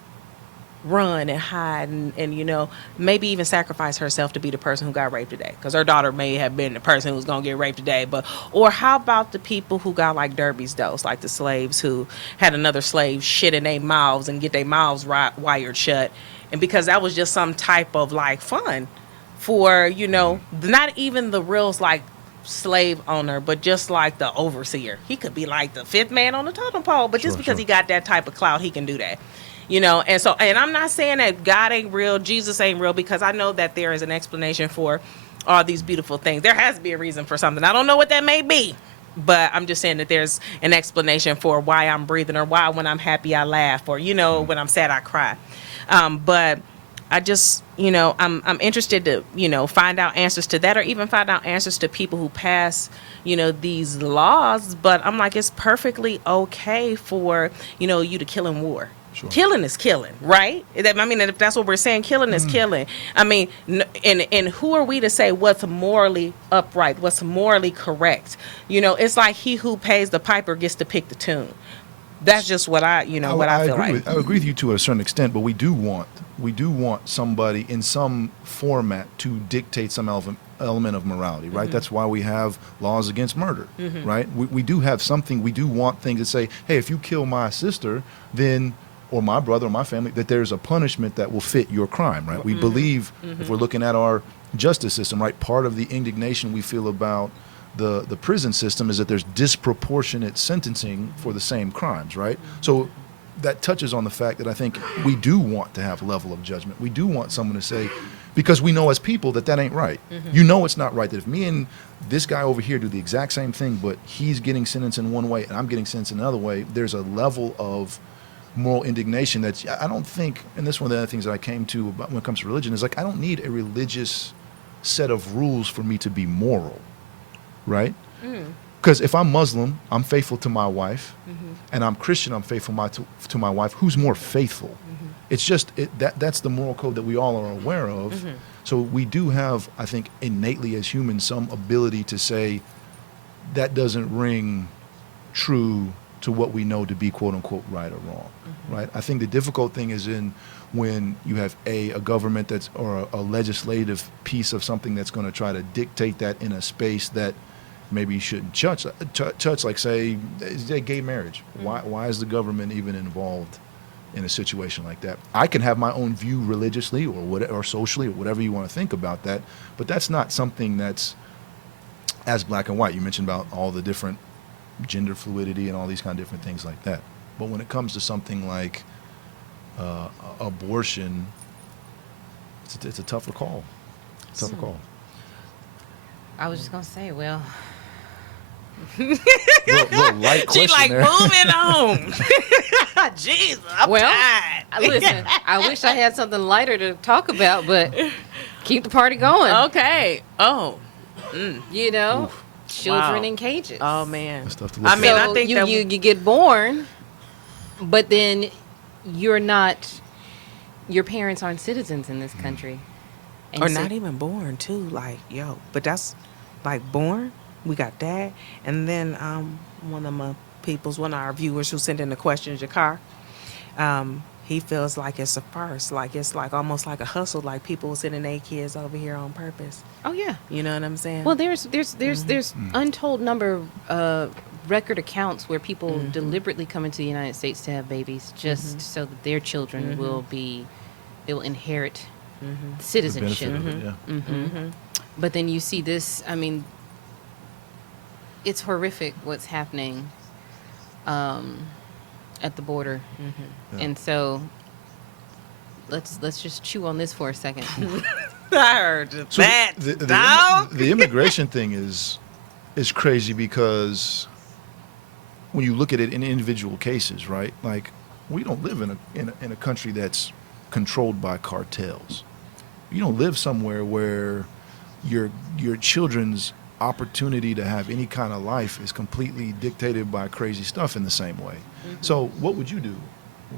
run and hide and maybe even sacrifice herself to be the person who got raped today, because her daughter may have been the person who's going to get raped today. Or how about the people who got like Derby's dose, like the slaves who had another slave shit in their mouths and get their mouths wired shut, and because that was just some type of like fun for not even the real like slave owner, but just like the overseer. He could be like the 5th man on the totem pole, but just because he got that type of clout, he can do that. And I'm not saying that God ain't real, Jesus ain't real, because I know that there is an explanation for all these beautiful things. There has to be a reason for something. I don't know what that may be, but I'm just saying that there's an explanation for why I'm breathing, or why when I'm happy I laugh, or when I'm sad I cry. But I just, I'm interested to, find out answers to that, or even find out answers to people who pass, these laws. But I'm like, it's perfectly okay for, you to kill in war. Sure. Killing is killing, right? I mean, if that's what we're saying, killing is killing. I mean, and who are we to say what's morally upright, what's morally correct? It's like he who pays the piper gets to pick the tune. That's just what I feel like. I agree with you to a certain extent, but we do want somebody in some format to dictate some element of morality, right? That's why we have laws against murder, right? We do have something. We do want things that say, hey, if you kill my sister, then, or my brother or my family, that there's a punishment that will fit your crime, right? We believe, if we're looking at our justice system, right, part of the indignation we feel about the prison system is that there's disproportionate sentencing for the same crimes, right? So that touches on the fact that I think we do want to have a level of judgment. We do want someone to say, because we know as people that ain't right. You know it's not right that if me and this guy over here do the exact same thing, but he's getting sentenced in one way and I'm getting sentenced in another way, there's a level of moral indignation that I don't think, and this is one of the other things that I came to about when it comes to religion, is like I don't need a religious set of rules for me to be moral, right? Because if I'm Muslim, I'm faithful to my wife, and I'm Christian, I'm faithful to my wife. Who's more faithful? It's just that's the moral code that we all are aware of. So we do have, I think, innately as humans, some ability to say that doesn't ring true to what we know to be quote unquote right or wrong, right? I think the difficult thing is in when you have a government that's or a legislative piece of something that's going to try to dictate that in a space that maybe you shouldn't touch, like say gay marriage. Why is the government even involved in a situation like that? I can have my own view religiously or whatever, or socially or whatever you want to think about that, but that's not something that's as black and white. You mentioned about all the different gender fluidity and all these kind of different things like that. But when it comes to something like abortion, it's a tougher call. Tougher call. I was just gonna say, well, Little light question She like there. moving on. Jesus, I'm well, tired. listen, I wish I had something lighter to talk about, but keep the party going. Okay. Oh. You know, Oof. children Wow. in cages. Oh man. That's tough to look I mean, at. I think you, that you get born, but then you're not. Your parents aren't citizens in this country, and or so- not even born too. Like but that's like born. We got that, and then one of my one of our viewers who sent in the question, Jakar, he feels like it's a farce, like it's like almost like a hustle, like people sending their kids over here on purpose. Oh yeah. You know what I'm saying? Well, there's untold number of record accounts where people deliberately come into the United States to have babies just so that their children they'll inherit The citizenship. benefit of it, yeah. But then you see this. I mean, it's horrific what's happening at the border, Yeah. and so let's just chew on this for a second. I heard So that, dog. the immigration thing is crazy because when you look at it in individual cases, right? Like we don't live in a country that's controlled by cartels. You don't live somewhere where your children's opportunity to have any kind of life is completely dictated by crazy stuff in the same way. So what would you do?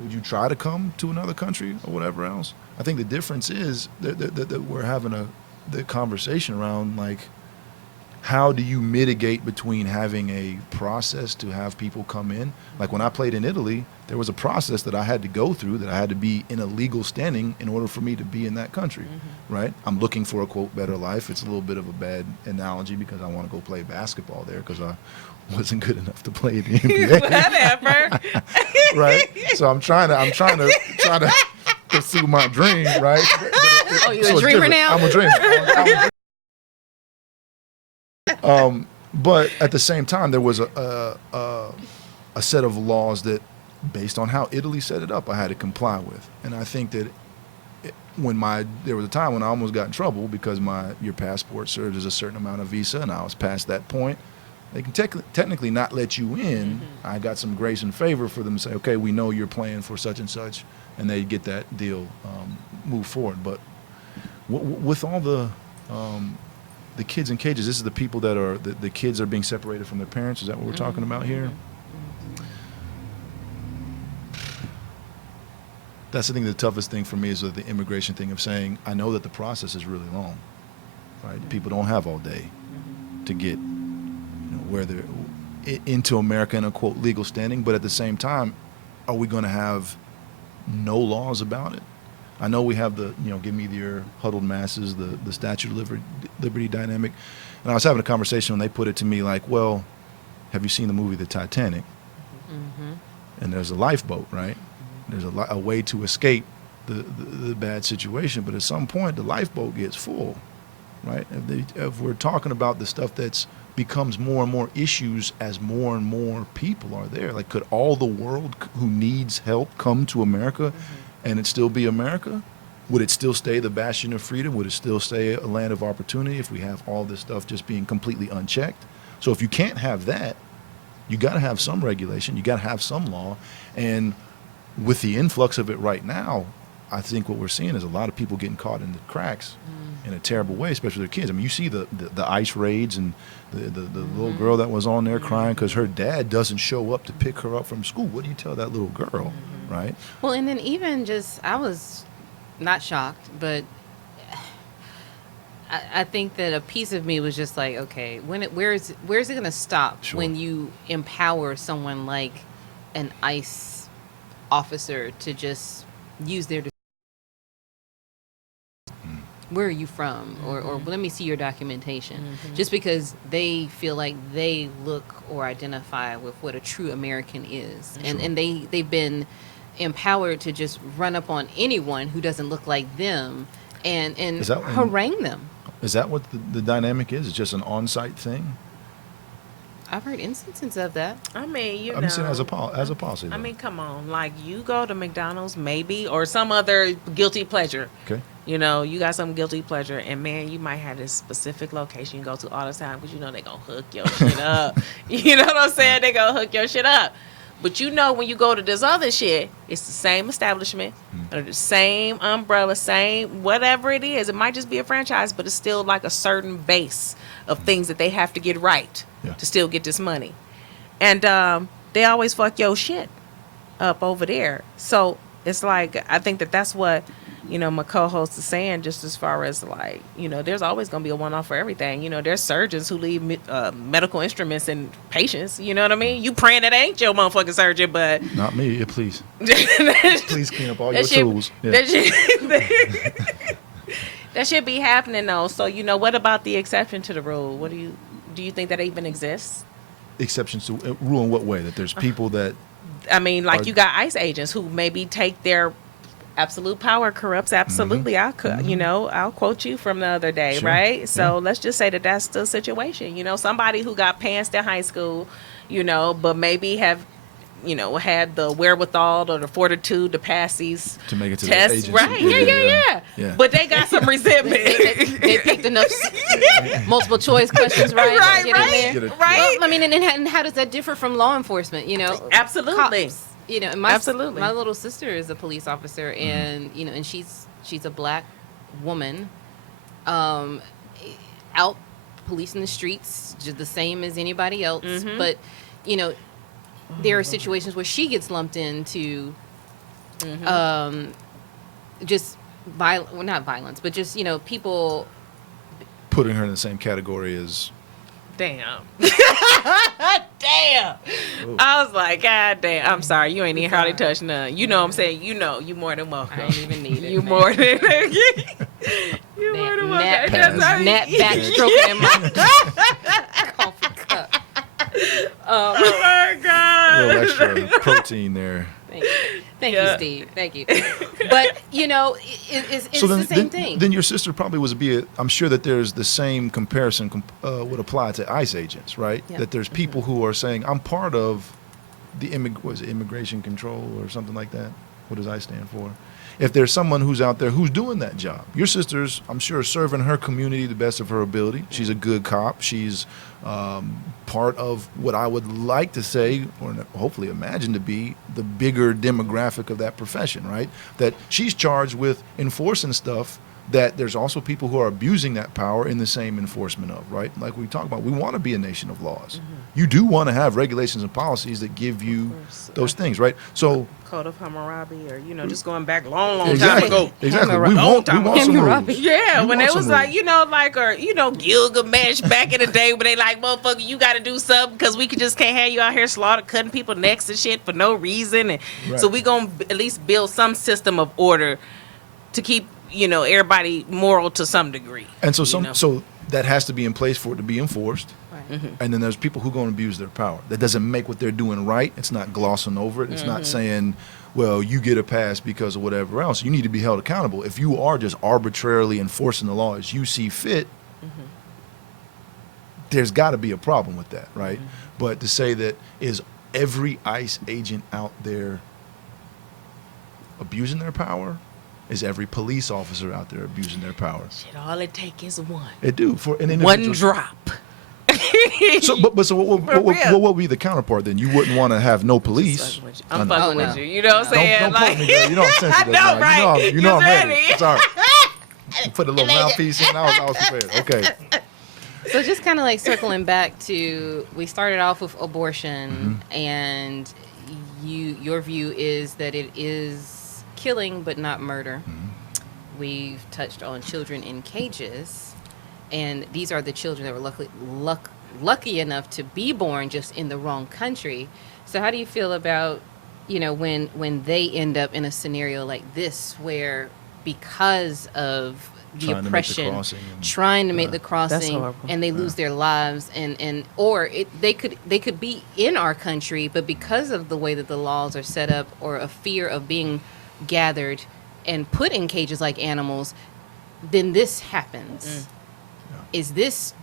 Would you try to come to another country or whatever else? I think the difference is that we're having the conversation around like how do you mitigate between having a process to have people come in? Like when I played in Italy, there was a process that I had to go through, that I had to be in a legal standing in order for me to be in that country, right? I'm looking for a, quote, better life. It's a little bit of a bad analogy because I want to go play basketball there because I wasn't good enough to play in the NBA, Whatever. right? So I'm trying to pursue my dream, right? Oh, you So a it's dreamer different. now? I'm a dreamer. I'm a dreamer. But at the same time, there was a set of laws that, based on how Italy set it up, I had to comply with. And I think that there was a time when I almost got in trouble because your passport serves as a certain amount of visa, and I was past that point. They can technically not let you in. I got some grace and favor for them to say, okay, we know you're playing for such and such, and they get that deal move forward. But with all the kids in cages, this is the people that are the kids are being separated from their parents. Is that what we're talking about here? That's I think the toughest thing for me is the immigration thing of saying I know that the process is really long, right? People don't have all day to get where they're into America in a quote legal standing, but at the same time, are we going to have no laws about it? I know we have the give me your huddled masses, the Statue of Liberty dynamic, and I was having a conversation when they put it to me like, well, have you seen the movie The Titanic? And there's a lifeboat, right? There's a way to escape the bad situation, but at some point the lifeboat gets full, right? If we're talking about the stuff that's becomes more and more issues as more and more people are there, like could all the world who needs help come to America and it still be America? would it still stay the bastion of freedom? Would it still stay a land of opportunity if we have all this stuff just being completely unchecked? So if you can't have that, you got to have some regulation. You got to have some law. And with the influx of it right now, I think what we're seeing is a lot of people getting caught in the cracks in a terrible way, especially their kids. I mean, you see the ICE raids and the little girl that was on there crying because her dad doesn't show up to pick her up from school. What do you tell that little girl, right? Well, and then even just, I was not shocked, but I think that a piece of me was just like, okay, where's it going to stop Sure. when you empower someone like an ICE officer to just use their where are you from, or let me see your documentation, just because they feel like they look or identify with what a true American is, and they've been empowered to just run up on anyone who doesn't look like them and harangue them. Is that what the dynamic is? It's just an on-site thing? I've heard instances of that. I mean, you know. I'm saying as a policy. I though. mean, come on. Like, you go to McDonald's, maybe, or some other guilty pleasure. Okay. You know, you got some guilty pleasure, and man, you might have this specific location you go to all the time because you know they gonna hook your shit up. You know what I'm saying? They gonna hook your shit up. But you know, when you go to this other shit, it's the same establishment, or the same umbrella, same whatever it is. It might just be a franchise, but it's still like a certain base of things that they have to get right to still get this money. And they always fuck your shit up over there. So it's like, I think that's what, you know, my co-host is saying, just as far as like, you know, there's always going to be a one-off for everything. You know, there's surgeons who leave medical instruments in patients. You know what I mean? You praying that ain't your motherfucking surgeon, but... Not me, yeah, please. Please clean up all your tools. Yeah. That should be happening, though. So, you know, what about the exception to the rule? What do you think that even exists? Exceptions to rule in what way? That there's people that... I mean, like you got ICE agents who maybe take their absolute power corrupts. Absolutely. You know, I'll quote you from the other day, Sure. right? So let's just say that that's the situation. You know, somebody who got pants in high school, you know, but maybe have, you know, had the wherewithal or the fortitude to pass these To make it to tests. the agency. Right. Yeah. But they got some resentment. They picked enough multiple choice questions right. Right, to get in there. right. Well, I mean, and how does that differ from law enforcement? You know, Absolutely. Cops, you know, Absolutely. My little sister is a police officer, and you know, and she's a black woman, out policing the streets, just the same as anybody else. But you know, there are situations where she gets lumped into, just not violence, but just, you know, people. Putting her in the same category as... Damn. Damn. Ooh. I was like, God damn. I'm sorry. You ain't even hardly touched none. You know what I'm saying? You know. You more than welcome. I don't even need it. You man. more than... you more than welcome. Nat backstroking in my coffee cup. Oh, my A God. little extra protein there. Thank you, Steve. Thank you. But, you know, it's the same thing. Then your sister probably I'm sure that there's the same comparison would apply to ICE agents, right? Yeah. That there's people who are saying, I'm part of the immigration control or something like that. What does ICE stand for? If there's someone who's out there who's doing that job, your sister's, I'm sure, serving her community the best of her ability. She's a good cop. She's part of what I would like to say, or hopefully imagine to be, the bigger demographic of that profession, right? That she's charged with enforcing stuff that there's also people who are abusing that power in the same enforcement of, right? Like we talk about, we want to be a nation of laws. You do want to have regulations and policies that give you those things, right? So Code of Hammurabi, or, you know, just going back long exactly, time ago. exactly. Hammurabi. We want some Hammurabi. rules. Yeah, We when want it was some like, rules. you know, like, or, you know, Gilgamesh back in the day, where they like, motherfucker, you got to do something because we just can't have you out here cutting people necks and shit for no reason. And Right. so we going to at least build some system of order to keep, you know, everybody moral to some degree. And so you know? so that has to be in place for it to be enforced. Right. And then there's people who are going to abuse their power. That doesn't make what they're doing right. It's not glossing over it. It's not saying, well, you get a pass because of whatever else. You need to be held accountable. If you are just arbitrarily enforcing the law as you see fit, there's got to be a problem with that, right? But to say that is every ICE agent out there abusing their power is every police officer out there abusing their power. Shit, all it take is one. It do for an One individual. drop. So, so what would be the counterpart then? You wouldn't want to have no police. I'm No. fucking no. with you. You know what I'm saying? Don't quote me, girl. You know I'm sensitive. I know, now. right? You know I'm ready. ready. Sorry. Put a little mouthpiece in. I was prepared. Okay. So just kind of like circling back to, we started off with abortion, and your view is that it is killing but not murder. We've touched on children in cages, and these are the children that were lucky enough to be born just in the wrong country. So how do you feel about, when they end up in a scenario like this, where because of the Trying to make the oppression, crossing and- trying to make Yeah. the crossing, horrible. and they lose their lives, or they could be in our country, but because of the way that the laws are set up, or a fear of being gathered and put in cages like animals, then this happens. Is this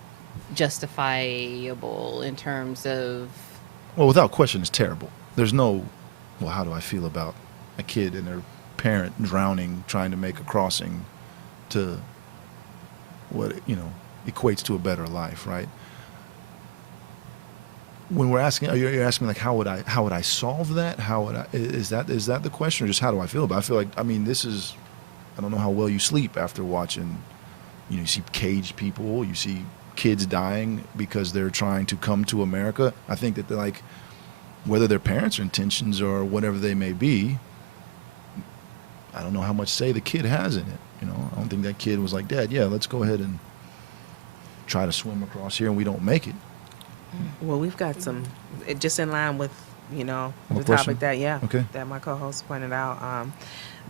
justifiable in terms of? Well, without question, it's terrible. There's no, well, how do I feel about a kid and their parent drowning trying to make a crossing to what, equates to a better life, right? When we're asking, you're asking like, how would I solve that? Is that the question, or just how do I feel about it? I feel like, I don't know how well you sleep after watching, you see caged people, you see kids dying because they're trying to come to America. I think that they're like, whether their parents' intentions or whatever they may be, I don't know how much say the kid has in it. I don't think that kid was like, Dad, yeah, let's go ahead and try to swim across here, and we don't make it. Well, we've got some, just in line with, the More topic question? Okay. that my co-host pointed out.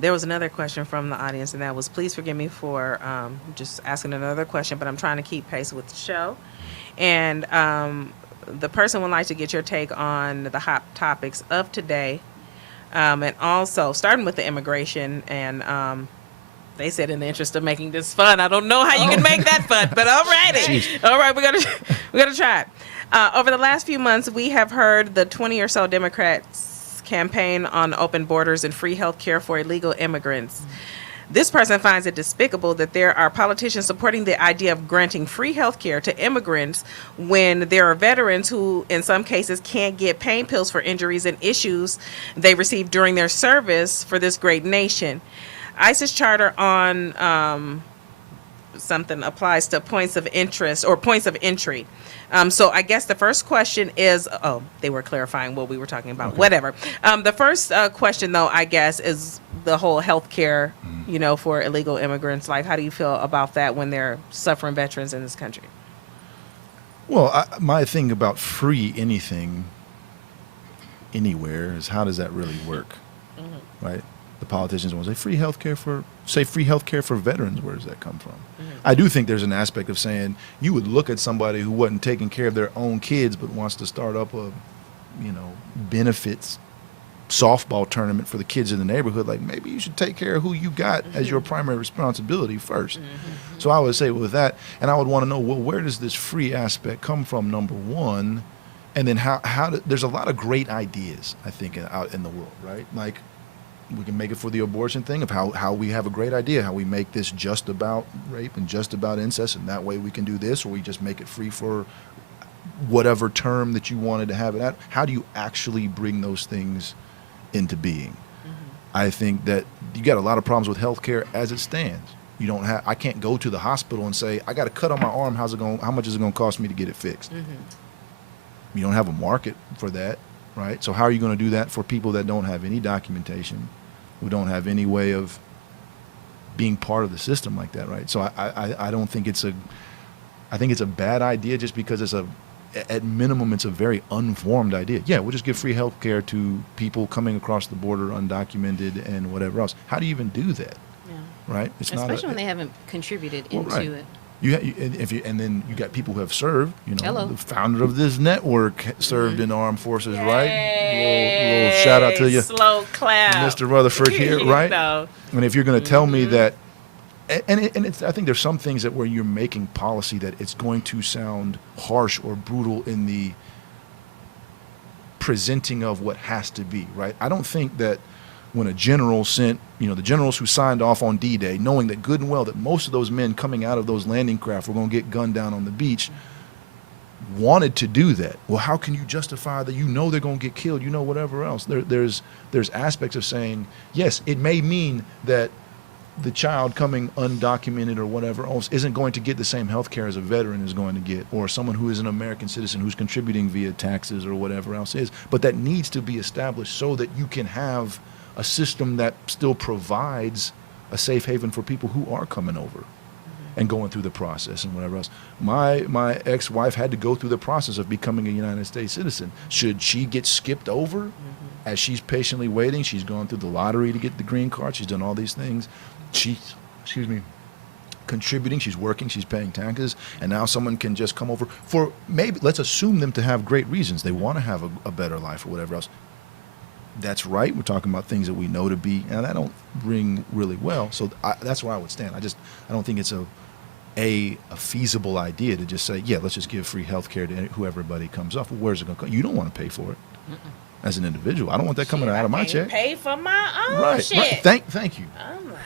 There was another question from the audience, and that was, please forgive me for just asking another question, but I'm trying to keep pace with the show. And the person would like to get your take on the hot topics of today, and also starting with the immigration. And they said, in the interest of making this fun, I don't know how you can make that fun, but all righty. All right, we're gonna try it. Over the last few months, we have heard the 20 or so Democrats campaign on open borders and free health care for illegal immigrants. This person finds it despicable that there are politicians supporting the idea of granting free health care to immigrants when there are veterans who, in some cases, can't get pain pills for injuries and issues they received during their service for this great nation. ICE's charter on something applies to points of interest or points of entry. So I guess the first question is, they were clarifying what we were talking about. Okay. Whatever. The first question, though, I guess, is the whole health care, for illegal immigrants. Like, how do you feel about that when they're suffering veterans in this country? Well, my thing about free anything, anywhere, is how does that really work, right? The politicians want to say free health care for veterans. Where does that come from? I do think there's an aspect of saying you would look at somebody who wasn't taking care of their own kids but wants to start up a, benefits softball tournament for the kids in the neighborhood. Like, maybe you should take care of who you got as your primary responsibility first. So I would say with that, and I would want to know, well, where does this free aspect come from, number one? And then there's a lot of great ideas, I think, out in the world, right? Like, we can make it for the abortion thing of how we have a great idea, how we make this just about rape and just about incest, and that way we can do this, or we just make it free for whatever term that you wanted to have it at. How do you actually bring those things into being? I think that you got a lot of problems with healthcare as it stands. I can't go to the hospital and say, I got a cut on my arm, how much is it going to cost me to get it fixed? You don't have a market for that, right? So how are you going to do that for people that don't have any documentation, who don't have any way of being part of the system like that, right? So I don't think I think it's a bad idea just because at minimum, it's a very unformed idea. Yeah, we'll just give free health care to people coming across the border undocumented and whatever else. How do you even do that? Yeah. Right? It's especially when they haven't contributed into it. And then you got people who have served. Hello. The founder of this network served in the armed forces, right? Little shout out to you, slow clap, Mr. Rutherford here, right? No. And if you're going to tell me that, I think there's some things that where you're making policy that it's going to sound harsh or brutal in the presenting of what has to be, right? I don't think that when a general sent, the generals who signed off on D-Day, knowing that good and well that most of those men coming out of those landing craft were going to get gunned down on the beach, wanted to do that. Well, how can you justify that? They're going to get killed, whatever else. There's aspects of saying, yes, it may mean that the child coming undocumented or whatever else isn't going to get the same health care as a veteran is going to get, or someone who is an American citizen who's contributing via taxes or whatever else is. But that needs to be established so that you can have a system that still provides a safe haven for people who are coming over and going through the process and whatever else. My ex-wife had to go through the process of becoming a United States citizen. Should she get skipped over as she's patiently waiting? She's gone through the lottery to get the green card. She's done all these things. She's, contributing, she's working, she's paying taxes, and now someone can just come over for maybe, let's assume them to have great reasons. They want to have a better life or whatever else. That's right. We're talking about things that we know to be, and that don't ring really well. So that's where I would stand. I don't think it's a feasible idea to just say, yeah, let's just give free health care to who everybody comes off. Well, where's it going to come? You don't want to pay for it as an individual. I don't want that coming out of my check. Pay for my own Right. shit. Thank you. I'm like,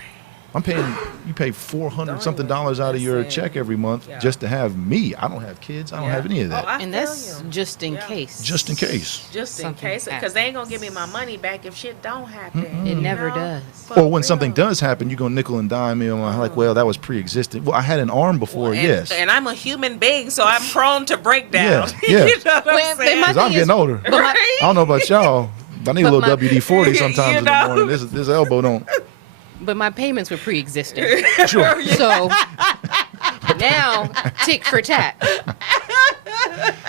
I'm paying, you pay $400 something out of your check every month just to have me. I don't have kids. I don't have any of that. And that's just in case. Just in case. Just in Something case, because they ain't gonna give me my money back if shit don't happen. It never know? does. For Or when real. something does happen, you go nickel and dime me. I'm like, well, that was pre-existing. Well, I had an arm before, yes. And I'm a human being, so I'm prone to breakdown. Yeah. You know what Well, I'm but saying? my Because I'm thing getting is- older. But my- Right? I don't know about y'all, but I need a But little my- WD-40 sometimes You in the know? morning. This elbow don't. But my payments were pre-existing. Sure. So now, tick for tat.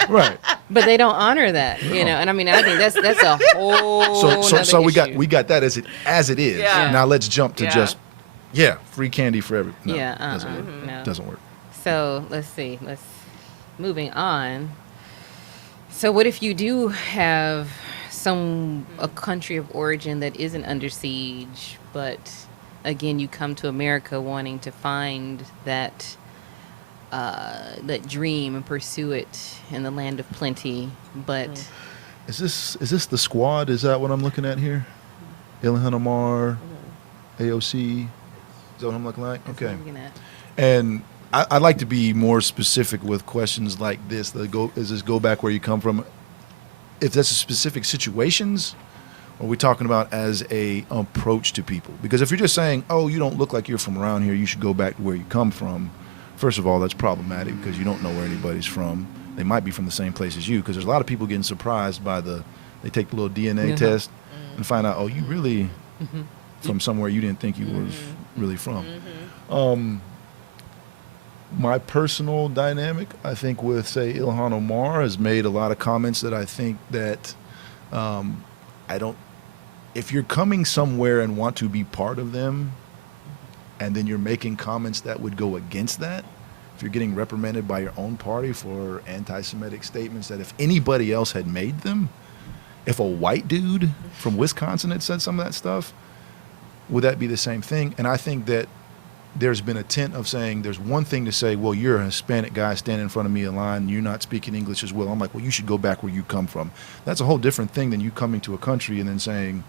Right. But they don't honor that, No. And I mean, I think that's a whole. So nother we issue. got that as it is. Yeah. Now let's jump to Yeah. just free candy for every. No, Yeah, doesn't work. no. Doesn't work. So let's see. Moving on. So what if you do have a country of origin that isn't under siege, but again you come to America wanting to find that dream and pursue it in the land of plenty, but Is this the squad? Is that what I'm looking at here? Ilhan Omar, AOC. Is that what I'm looking like? that's what Okay. I'm looking at. And I'd like to be more specific with questions like this. Is this go back where you come from? If that's a specific situations, or are we talking about as a approach to people? Because if you're just saying, oh, you don't look like you're from around here, you should go back to where you come from. First of all, that's problematic because you don't know where anybody's from. They might be from the same place as you, because there's a lot of people getting surprised by they take the little DNA test and find out, oh, you really from somewhere you didn't think you was really from. My personal dynamic, I think, with, say, Ilhan Omar has made a lot of comments that I think that if you're coming somewhere and want to be part of them, and then you're making comments that would go against that, if you're getting reprimanded by your own party for anti-Semitic statements that if anybody else had made them, if a white dude from Wisconsin had said some of that stuff, would that be the same thing? And I think that there's been a tint of saying there's one thing to say, well, you're a Hispanic guy standing in front of me in line, and you're not speaking English as well. I'm like, well, you should go back where you come from. That's a whole different thing than you coming to a country and then saying,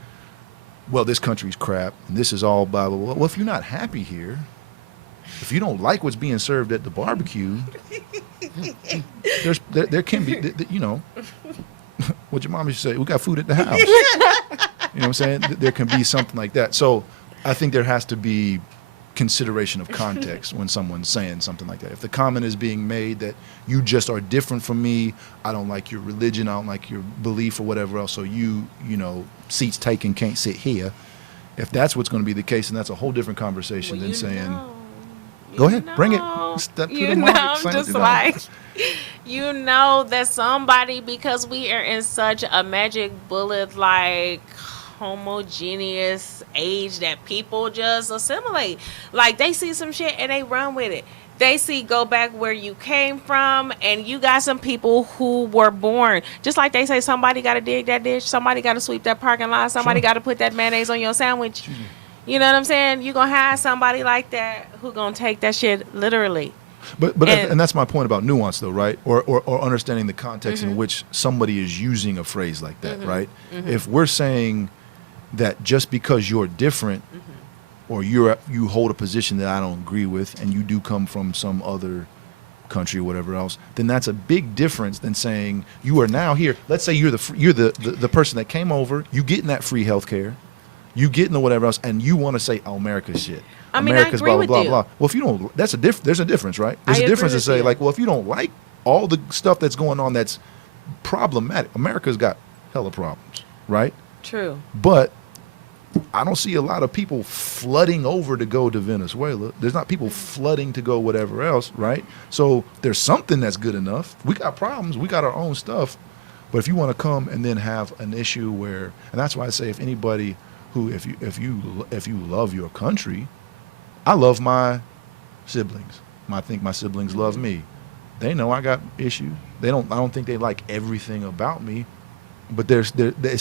well, this country's crap, and this is all blah, blah, blah. Well, if you're not happy here, if you don't like what's being served at the barbecue, there can be, what your mom used to say, we got food at the house. You know what I'm saying? There can be something like that. So I think there has to be consideration of context when someone's saying something like that. If the comment is being made that you just are different from me, I don't like your religion, I don't like your belief or whatever else, so seats taken, can't sit here. If that's what's going to be the case, then that's a whole different conversation than saying, go ahead, bring it. Step to the mic, I'm say what just you know. like, that somebody, because we are in such a magic bullet, like, homogeneous age that people just assimilate. Like, they see some shit and they run with it. They see go back where you came from, and you got some people who were born just like they say somebody got to dig that ditch, somebody got to sweep that parking lot, somebody got to put that mayonnaise on your sandwich. You know what I'm saying? You're gonna have somebody like that who gonna take that shit literally. But and that's my point about nuance, though, right? Or understanding the context in which somebody is using a phrase like that, right? If we're saying that just because you're different or you hold a position that I don't agree with, and you do come from some other country or whatever else, then that's a big difference than saying you are now here. Let's say you're the person that came over, you getting that free health care, you getting the whatever else, and you want to say, oh, America's shit. I mean, America's I agree blah, with blah, you. blah, blah. Well, if you don't, there's a difference, right? There's I a difference agree to say, with you. like, well, if you don't like all the stuff that's going on that's problematic, America's got hella problems, right? True. But I don't see a lot of people flooding over to go to Venezuela. There's not people flooding to go whatever else, right? So there's something that's good enough. We got problems. We got our own stuff. But if you want to come and then have an issue where, and that's why I say, if anybody who, if you love your country, I love my siblings. I think my siblings love me. They know I got issues. I don't think they like everything about me. But it's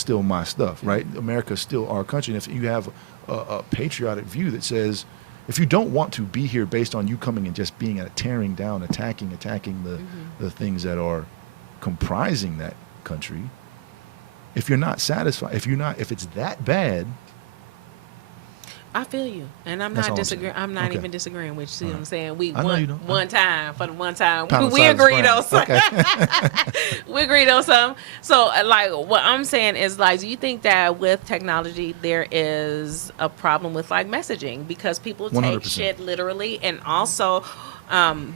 still my stuff, right? America's still our country. And if you have a patriotic view that says, if you don't want to be here based on you coming and just being tearing down, attacking the things that are comprising that country, if you're not satisfied, if it's that bad, I feel you, and I'm That's not all I'm disagreeing. saying. I'm not Okay. even disagreeing with you. See All what I'm right. saying? We I know you don't. one time for the one time Pound we side is agreed frown. on something. Okay. We agreed on something. So, like, what I'm saying is, like, do you think that with technology there is a problem with like messaging because people take 100%. shit literally, and also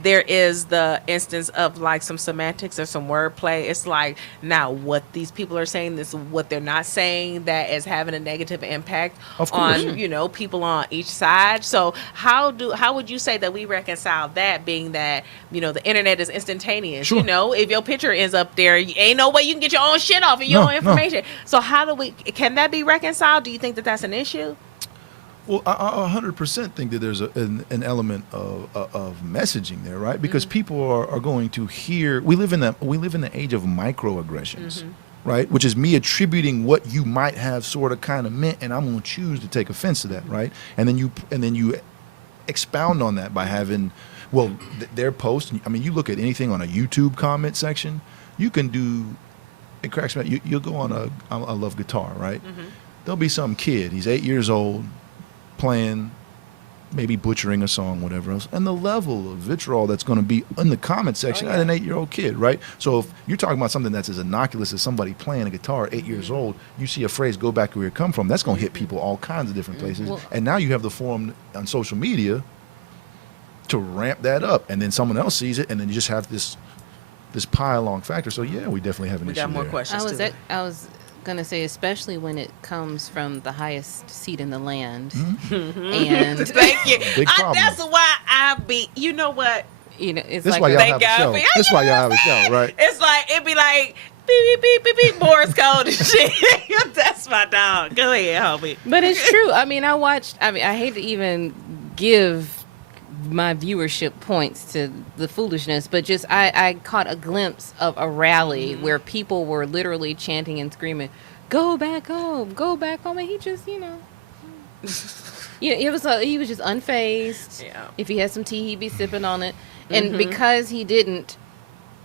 there is the instance of like some semantics or some wordplay. It's like now what these people are saying, this what they're not saying, that is having a negative impact Of course. on people on each side. So how would you say that we reconcile that, being that the internet is instantaneous? Sure. If your picture ends up there, ain't no way you can get your own shit off of your No, own information. So can that be reconciled? Do you think that that's an issue? Well, I 100% think that there's an element of messaging there, right? Because people are going to hear. We live in the age of microaggressions, right? Which is me attributing what you might have sort of kind of meant, and I'm going to choose to take offense to that, right? And then you expound on that by having, their post. I mean, you look at anything on a YouTube comment section, you can do. It cracks me up. You'll go on I love guitar, right? There'll be some kid. He's 8 years old, playing, maybe butchering a song, whatever else, and the level of vitriol that's going to be in the comment section at an 8-year-old kid, right? So if you're talking about something that's as innocuous as somebody playing a guitar at 8 years old, you see a phrase, go back to where it come from, that's going to hit people all kinds of different places. Well- And now you have the forum on social media to ramp that up, and then someone else sees it, and then you just have this pile-on factor. So yeah, we definitely have an We issue got more there. questions. I was gonna say, especially when it comes from the highest seat in the land, Mm-hmm. and Thank you. Big problem. That's why I be. You know what? it's This is like why y'all Thank have a God show. for- This is why y'all have a show, right? It's like it'd be like beep beep beep beep beep Morse code and shit. That's my dog. Go ahead, homie. But it's true. I mean, I hate to even give my viewership points to the foolishness, but just I caught a glimpse of a rally where people were literally chanting and screaming, "Go back home, and he just, he was just unfazed. Yeah. If he had some tea, he'd be sipping on it, and because he didn't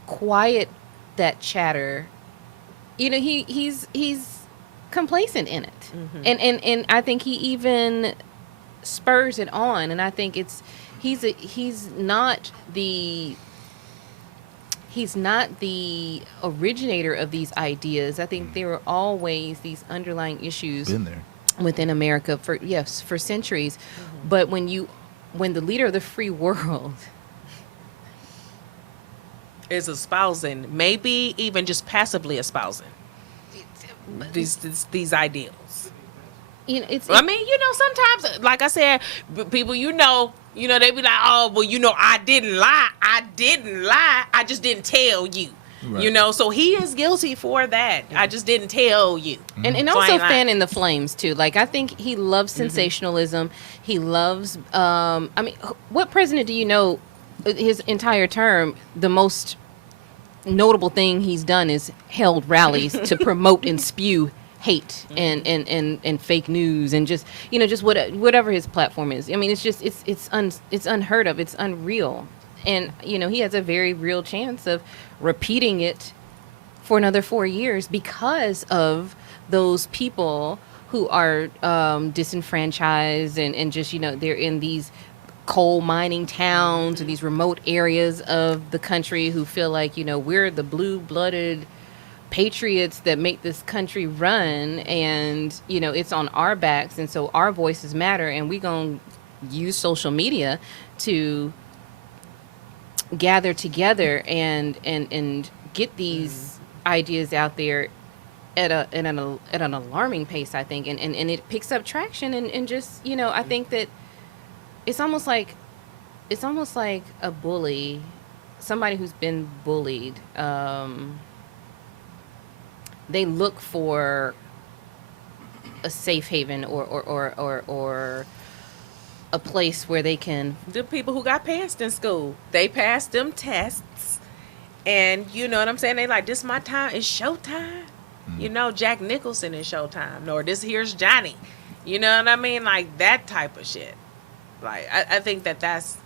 quiet that chatter, he's complacent in it, and I think he even spurs it on, and I think he's not the originator of these ideas. I think there were always these underlying issues Been there. within America for centuries. But when the leader of the free world Is espousing, maybe even just passively espousing these ideals. I mean, sometimes, like I said, people, they be like, oh, well, I didn't lie. I just didn't tell you. Right. So he is guilty for that. I just didn't tell you. and So I also ain't lying. fanning the flames too. Like, I think he loves sensationalism. He loves what president do you know his entire term, the most notable thing he's done is held rallies to promote and spew hate and fake news and just whatever his platform is. I mean, it's just it's unheard of. It's unreal. And he has a very real chance of repeating it for another 4 years because of those people who are disenfranchised and just, they're in these coal mining towns or these remote areas of the country who feel like, we're the blue-blooded patriots that make this country run, and, it's on our backs, and so our voices matter, and we're going to use social media to gather together and get these ideas out there at an alarming pace, I think, and it picks up traction, and just, I think that it's almost like a bully, somebody who's been bullied. They look for a safe haven or a place where they can. The people who got passed in school, they passed them tests, and you know what I'm saying? They like, this my time, it's showtime. Jack Nicholson is Showtime, or this here's Johnny. You know what I mean? Like that type of shit. Like, I think that's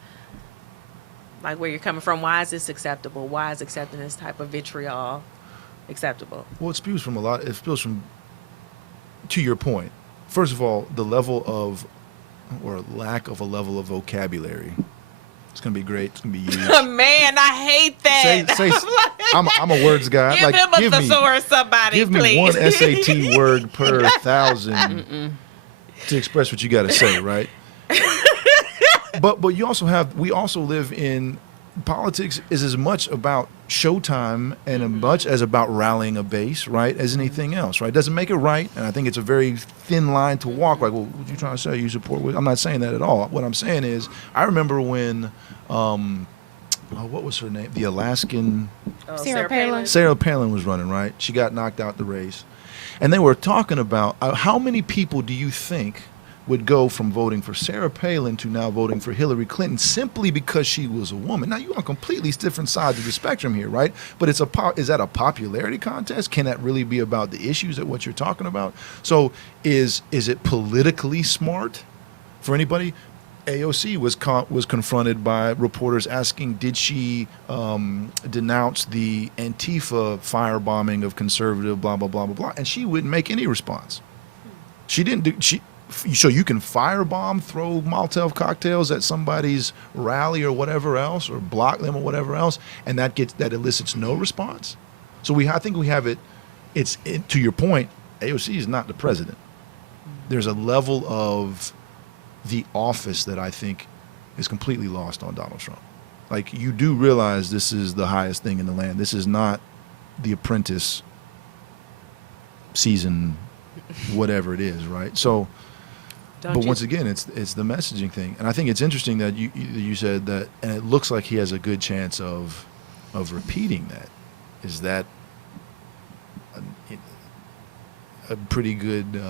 like where you're coming from. Why is this acceptable? Why is accepting this type of vitriol acceptable? Well, it spews from to your point. First of all, the level of, or lack of a level of vocabulary. It's going to be great. It's going to be used. Man, I hate that. I'm a words guy. Give him a thesaurus, somebody, give please. me one SAT word per 1,000 to express what you got to say, right? But we also live in, politics is as much about showtime and as much as about rallying a base, right, as anything else, right? It doesn't make it right, and I think it's a very thin line to walk. Like, well, what you trying to say? You support? I'm not saying that at all. What I'm saying is, I remember when, what was her name? The Alaskan Sarah Palin. Sarah Palin was running, right? She got knocked out the race, and they were talking about how many people do you think would go from voting for Sarah Palin to now voting for Hillary Clinton simply because she was a woman. Now, you're on completely different sides of the spectrum here, right? But is that a popularity contest? Can that really be about the issues that what you're talking about? So is it politically smart for anybody? AOC was confronted by reporters asking, did she denounce the Antifa firebombing of conservative blah, blah, blah, blah, blah. And she wouldn't make any response. She didn't so you can firebomb, throw Molotov cocktails at somebody's rally or whatever else, or block them or whatever else, and that elicits no response. So I think we have it. To your point, AOC is not the president. There's a level of the office that I think is completely lost on Donald Trump. Like, you do realize this is the highest thing in the land. This is not The Apprentice season, whatever it is, right? So. Once again, it's the messaging thing, and I think it's interesting that you said that, and it looks like he has a good chance of repeating that. Is that a pretty good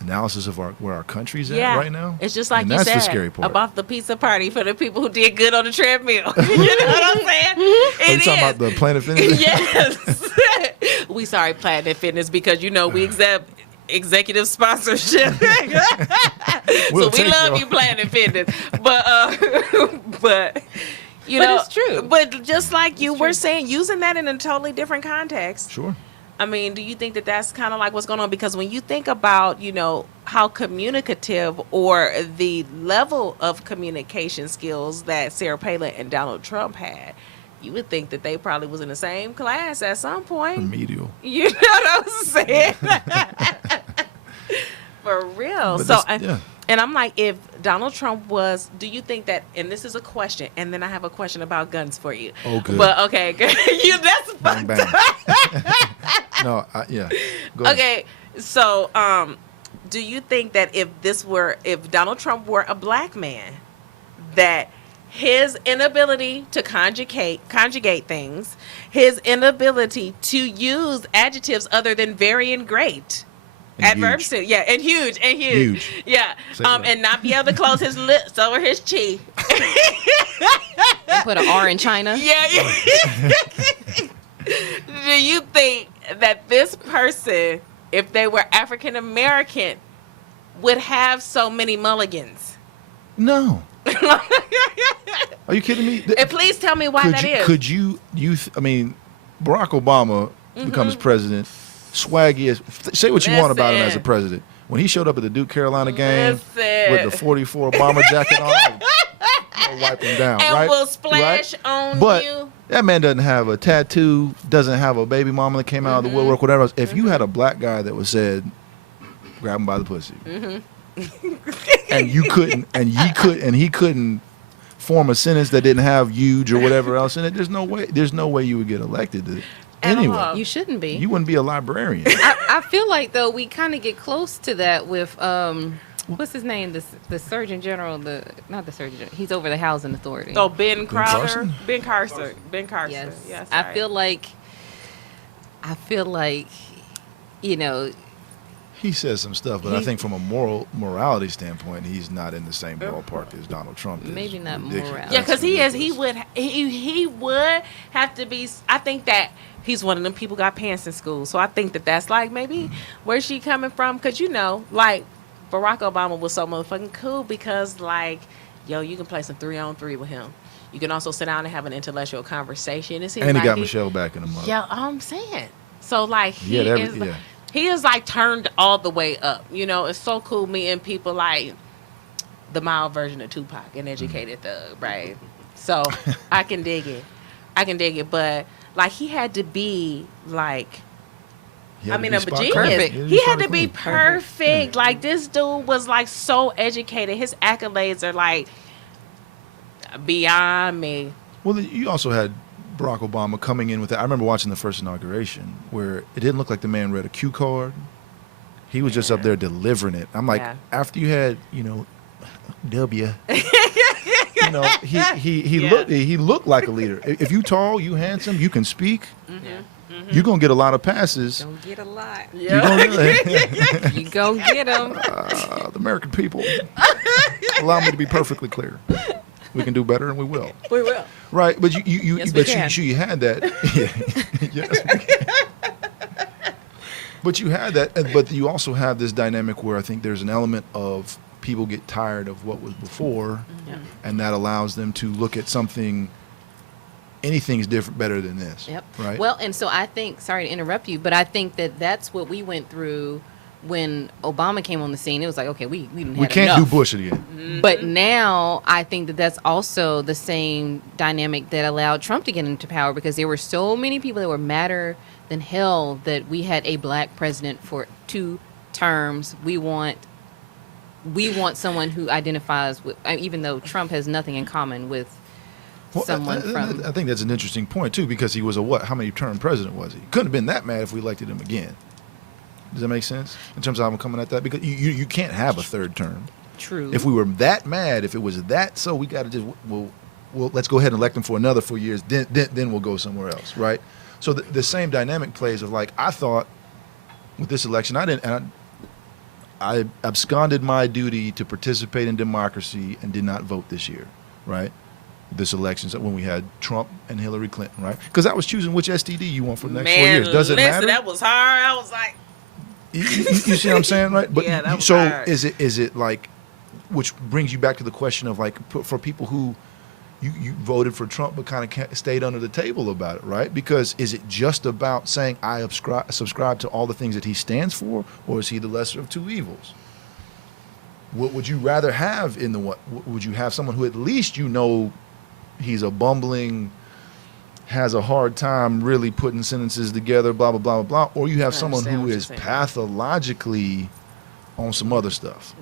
analysis of where our country's at right now? It's just like and you that's said the scary part. About the pizza party for the people who did good on the treadmill. You know what I'm saying? Are you talking about the Planet Fitness? Yes. We sorry, Planet Fitness, because we accept executive sponsorship. So we love you, Planet Fitness. But it's true. But just like you were saying, using that in a totally different context. Sure. I mean, do you think that that's kind of like what's going on? Because when you think about, how communicative or the level of communication skills that Sarah Palin and Donald Trump had, you would think that they probably was in the same class at some point. Remedial. You know what I'm saying? For real. And I'm like, if Donald Trump was, do you think that, and this is a question, and then I have a question about guns for you. Oh, good. But, okay, good. That's bang, bang. No, yeah. Go ahead. Okay, so, do you think that if Donald Trump were a black man, that his inability to conjugate things, his inability to use adjectives other than very and great, adverbs too, and huge, yeah, and not be able to close his lips over his cheek, and put an R in China, yeah. Do you think that this person, if they were African American, would have so many mulligans? No. Are you kidding me? And please tell me why that is. Could you? I mean, Barack Obama becomes president. swaggiest. Say what you want about him as a Listen. president. When he showed up at the Duke Carolina game Listen. with the 44 bomber jacket on, I'll wipe him down, And right? will splash Right? on But you. that man doesn't have a tattoo, doesn't have a baby mama that came out of the woodwork, whatever else. If you had a black guy that was said, grab him by the pussy, and you couldn't, and he couldn't form a sentence that didn't have huge or whatever else in it, there's no way you would get elected to At anyway. all. You shouldn't be. You wouldn't be a librarian. I feel like though we kind of get close to that with what's his name, the Surgeon General, not the Surgeon General, he's over the Housing Authority. So Ben Crowder, Carson? Ben Carson, Ben Carson. Yes. Yes, I right. feel like you know, He says some stuff, but I think from a morality standpoint, he's not in the same ballpark as Donald Trump is. Maybe not Ridiculous. morality. Yeah, because That's he would have to be. I think that he's one of them people got pants in school. So I think that that's like maybe where she coming from. Because like Barack Obama was so motherfucking cool because like, yo, you can play some 3-on-3 with him. You can also sit down and have an intellectual conversation. It seems And he like got Michelle back in the month. Yeah, I'm saying. So like he Yeah, is. yeah. He is like turned all the way up. It's so cool meeting people like the mild version of Tupac, an educated thug, right? So I can dig it. But like he had to be like, He had to a be spot genius. perfect. clean. He had spot to be clean. perfect. Like this dude was like so educated. His accolades are like beyond me. Well, you also had Barack Obama coming in with that. I remember watching the first inauguration where it didn't look like the man read a cue card. He was just up there delivering it. I'm like, Yeah. after you had, W. He Yeah. looked like a leader. If you tall, you handsome, you can speak, you're gonna get a lot of passes. don't get a lot. You're gonna, You go get them. the American people. Allow me to be perfectly clear. We can do better, and we will. We will. Right, but you Yes, we but can. you had that. Yes. But you had that, but you also have this dynamic where I think there's an element of people get tired of what was before, and that allows them to look at anything's different, better than this. Yep. Right. Well, and so I think, sorry to interrupt you, but I think that that's what we went through when Obama came on the scene. It was like, okay, we didn't have we can't enough. do Bush again. But now I think that that's also the same dynamic that allowed Trump to get into power, because there were so many people that were madder than hell that we had a black president for 2 terms. We want someone who identifies with, even though Trump has nothing in common with someone from. I think that's an interesting point too, because he was how many term president was he? Couldn't have been that mad if we elected him again. Does that make sense in terms of how I'm coming at that? Because you can't have a 3rd term. True. If we were that mad, if it was that, so we got to just well, let's go ahead and elect him for another 4 years. Then we'll go somewhere else, right? So the same dynamic plays of like, I thought with this election, I absconded my duty to participate in democracy and did not vote this year, right? This election, so when we had Trump and Hillary Clinton, right? Because I was choosing which STD you want for the next 4 years. Does it matter? That was hard. I was like, You see what I'm saying, right? But Yeah, that was so hard. is it like, which brings you back to the question of like, for people who you voted for Trump but kind of stayed under the table about it, right? Because is it just about saying I subscribe to all the things that he stands for, or is he the lesser of 2 evils? What would you rather have in the what? Would you have someone who at least he's a bumbling, has a hard time really putting sentences together, blah, blah, blah, blah, blah, or you have I someone understand who what you're is saying. pathologically on some other stuff?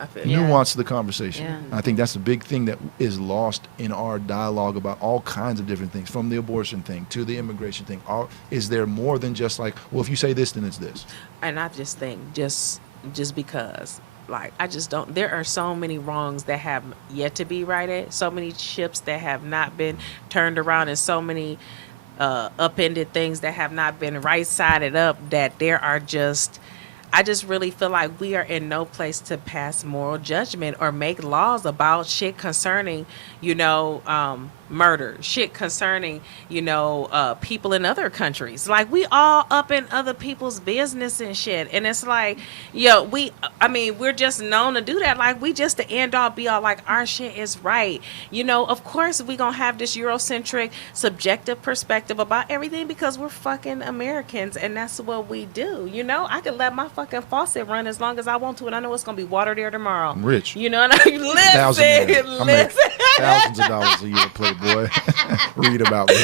I feel Yeah. Nuance to the conversation. Yeah. I think that's the big thing that is lost in our dialogue about all kinds of different things, from the abortion thing to the immigration thing. Is there more than just like, well, if you say this, then it's this? And I just think just because, like, I just don't. There are so many wrongs that have yet to be righted, so many ships that have not been turned around, and so many upended things that have not been right-sided up, that there are just. I just really feel like we are in no place to pass moral judgment or make laws about shit concerning, murder, shit concerning, people in other countries. Like, we all up in other people's business and shit. And it's like, we're just known to do that. Like, we just the end all be all, like, our shit is right. Of course we gonna have this Eurocentric subjective perspective about everything because we're fucking Americans and that's what we do. I could let my fucking faucet run as long as I want to, and I know it's gonna be water there tomorrow. I'm rich. You know what I mean? Listen. I make thousands of dollars a year, Playboy. Read about me.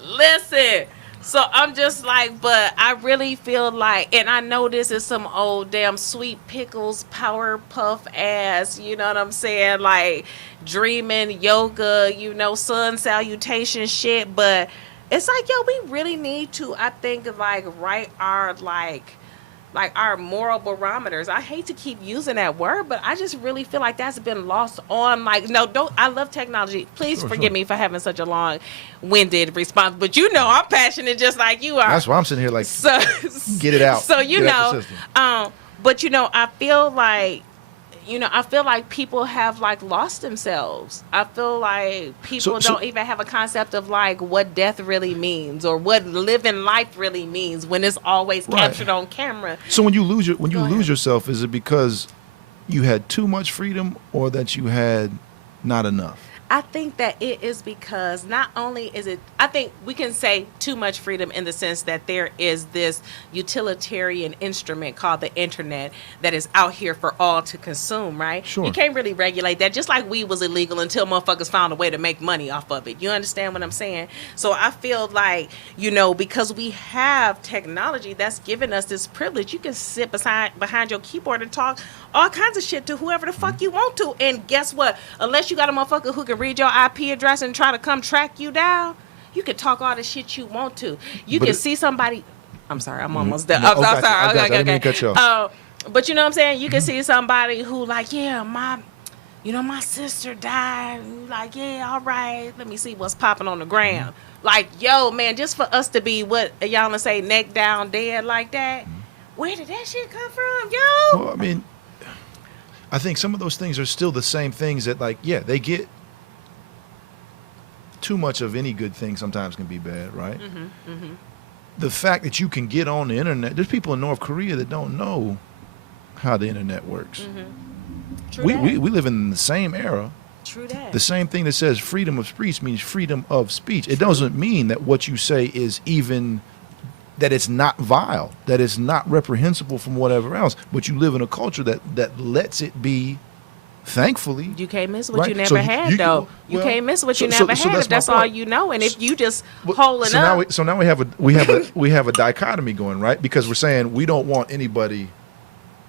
Listen. So I'm just like, but I really feel like, and I know this is some old damn Sweet Pickles Powerpuff ass, you know what I'm saying? Like dreaming yoga, sun salutation shit. But it's like, we really need to, I think, like write our like our moral barometers. I hate to keep using that word, but I just really feel like that's been lost on, like, I love technology. Please forgive me for having such a long-winded response, but I'm passionate just like you are. That's why I'm sitting here like, get it out. So, Get out the system. but I feel like people have like lost themselves. I feel like people don't even have a concept of like what death really means or what living life really means when it's always captured on camera. So when you lose yourself, is it because you had too much freedom or that you had not enough? I think that it is because not only is it, I think we can say too much freedom in the sense that there is this utilitarian instrument called the internet that is out here for all to consume, right? Sure. You can't really regulate that, just like weed was illegal until motherfuckers found a way to make money off of it. You understand what I'm saying? So I feel like, because we have technology that's given us this privilege, you can sit behind your keyboard and talk all kinds of shit to whoever the fuck you want to. And guess what? Unless you got a motherfucker who can read your IP address and try to come track you down, you can talk all the shit you want to. You can see somebody. I'm sorry, I'm almost done. I'm sorry. I didn't mean to cut you off. But you know what I'm saying? You can see somebody who like, my sister died. And like, yeah, all right. Let me see what's popping on the ground. Like, yo, man, just for us to be what y'all gonna say, neck down, dead like that. Where did that shit come from, yo? Well, I mean, I think some of those things are still the same things that, like, they get too much of any good thing sometimes can be bad, right? The fact that you can get on the internet, there's people in North Korea that don't know how the internet works. True We live in the same era. True that. The same thing that says freedom of speech means freedom of speech. It doesn't mean that what you say is even, that it's not vile, that it's not reprehensible from whatever else. But you live in a culture that lets it be, thankfully. You can't miss what right? you never So had, though. You can't miss what you never had if that's all you know. And if you just holding up. So now we have a dichotomy going, right? Because we're saying we don't want anybody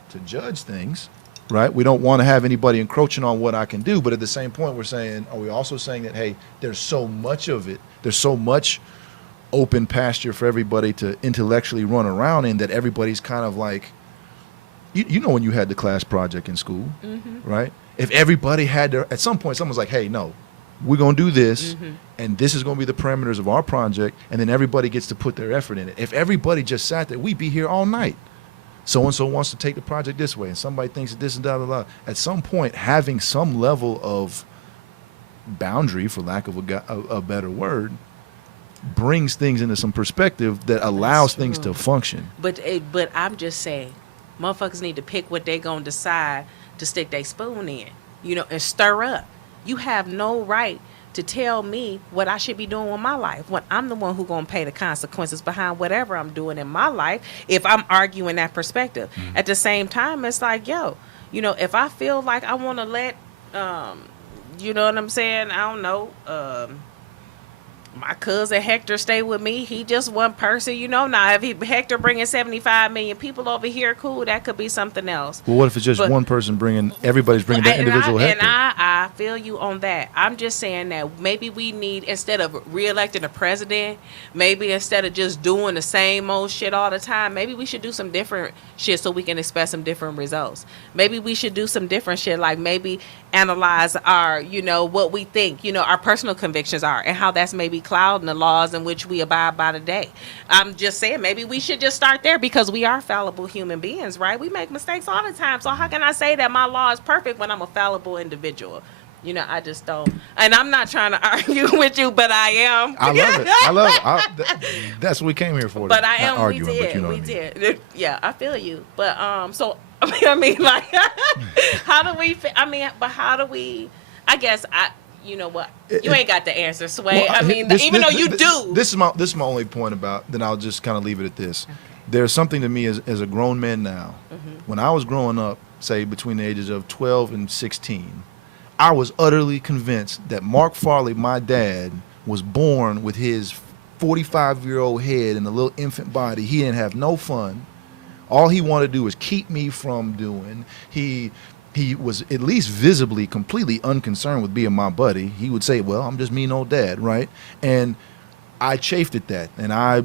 to judge things, right? We don't want to have anybody encroaching on what I can do. But at the same point, are we also saying that, hey, there's so much of it, there's so much open pasture for everybody to intellectually run around in that everybody's kind of like, when you had the class project in school, right? If everybody had to, at some point, someone's like, hey, no, we're going to do this, and this is going to be the parameters of our project, and then everybody gets to put their effort in it. If everybody just sat there, we'd be here all night. So-and-so wants to take the project this way, and somebody thinks that this and da, da, da. At some point, having some level of boundary, for lack of a better word, brings things into some perspective that allows things to function. But I'm just saying, motherfuckers need to pick what they gonna decide to stick their spoon in, and stir up. You have no right to tell me what I should be doing with my life when I'm the one who gonna pay the consequences behind whatever I'm doing in my life if I'm arguing that perspective. At the same time, it's like, if I feel like I want to let, you know what I'm saying? I don't know, my cousin Hector stay with me. He just one person, Now, if Hector bringing 75 million people over here, cool. That could be something else. Well, what if it's just one person everybody's bringing that individual Hector? And I feel you on that. I'm just saying that maybe we need, instead of re-electing a president, maybe instead of just doing the same old shit all the time, maybe we should do some different shit so we can expect some different results. Maybe we should do some different shit, like maybe analyze our, what we think, our personal convictions are and how that's maybe clouding the laws in which we abide by today. I'm just saying maybe we should just start there because we are fallible human beings, right? We make mistakes all the time. So how can I say that my law is perfect when I'm a fallible individual? You know, I just don't. And I'm not trying to argue with you, but I am. I love it. I love it. That's what we came here for. But I am. Not arguing, we did. but you know we what I mean. did. Yeah, I feel you. But so I mean, like, how do we? I mean, but how do we? I guess You know what? You ain't got the answer, Sway. Well, I mean, even though you do. This is my only point about. Then I'll just kind of leave it at this. Okay. There's something to me as a grown man now. Mm-hmm. When I was growing up, say between the ages of 12 and 16, I was utterly convinced that Mark Farley, my dad, was born with his 45-year-old head and a little infant body. He didn't have no fun. All he wanted to do was keep me from doing. He was at least visibly completely unconcerned with being my buddy. He would say, well, I'm just mean old dad, right? And I chafed at that, and I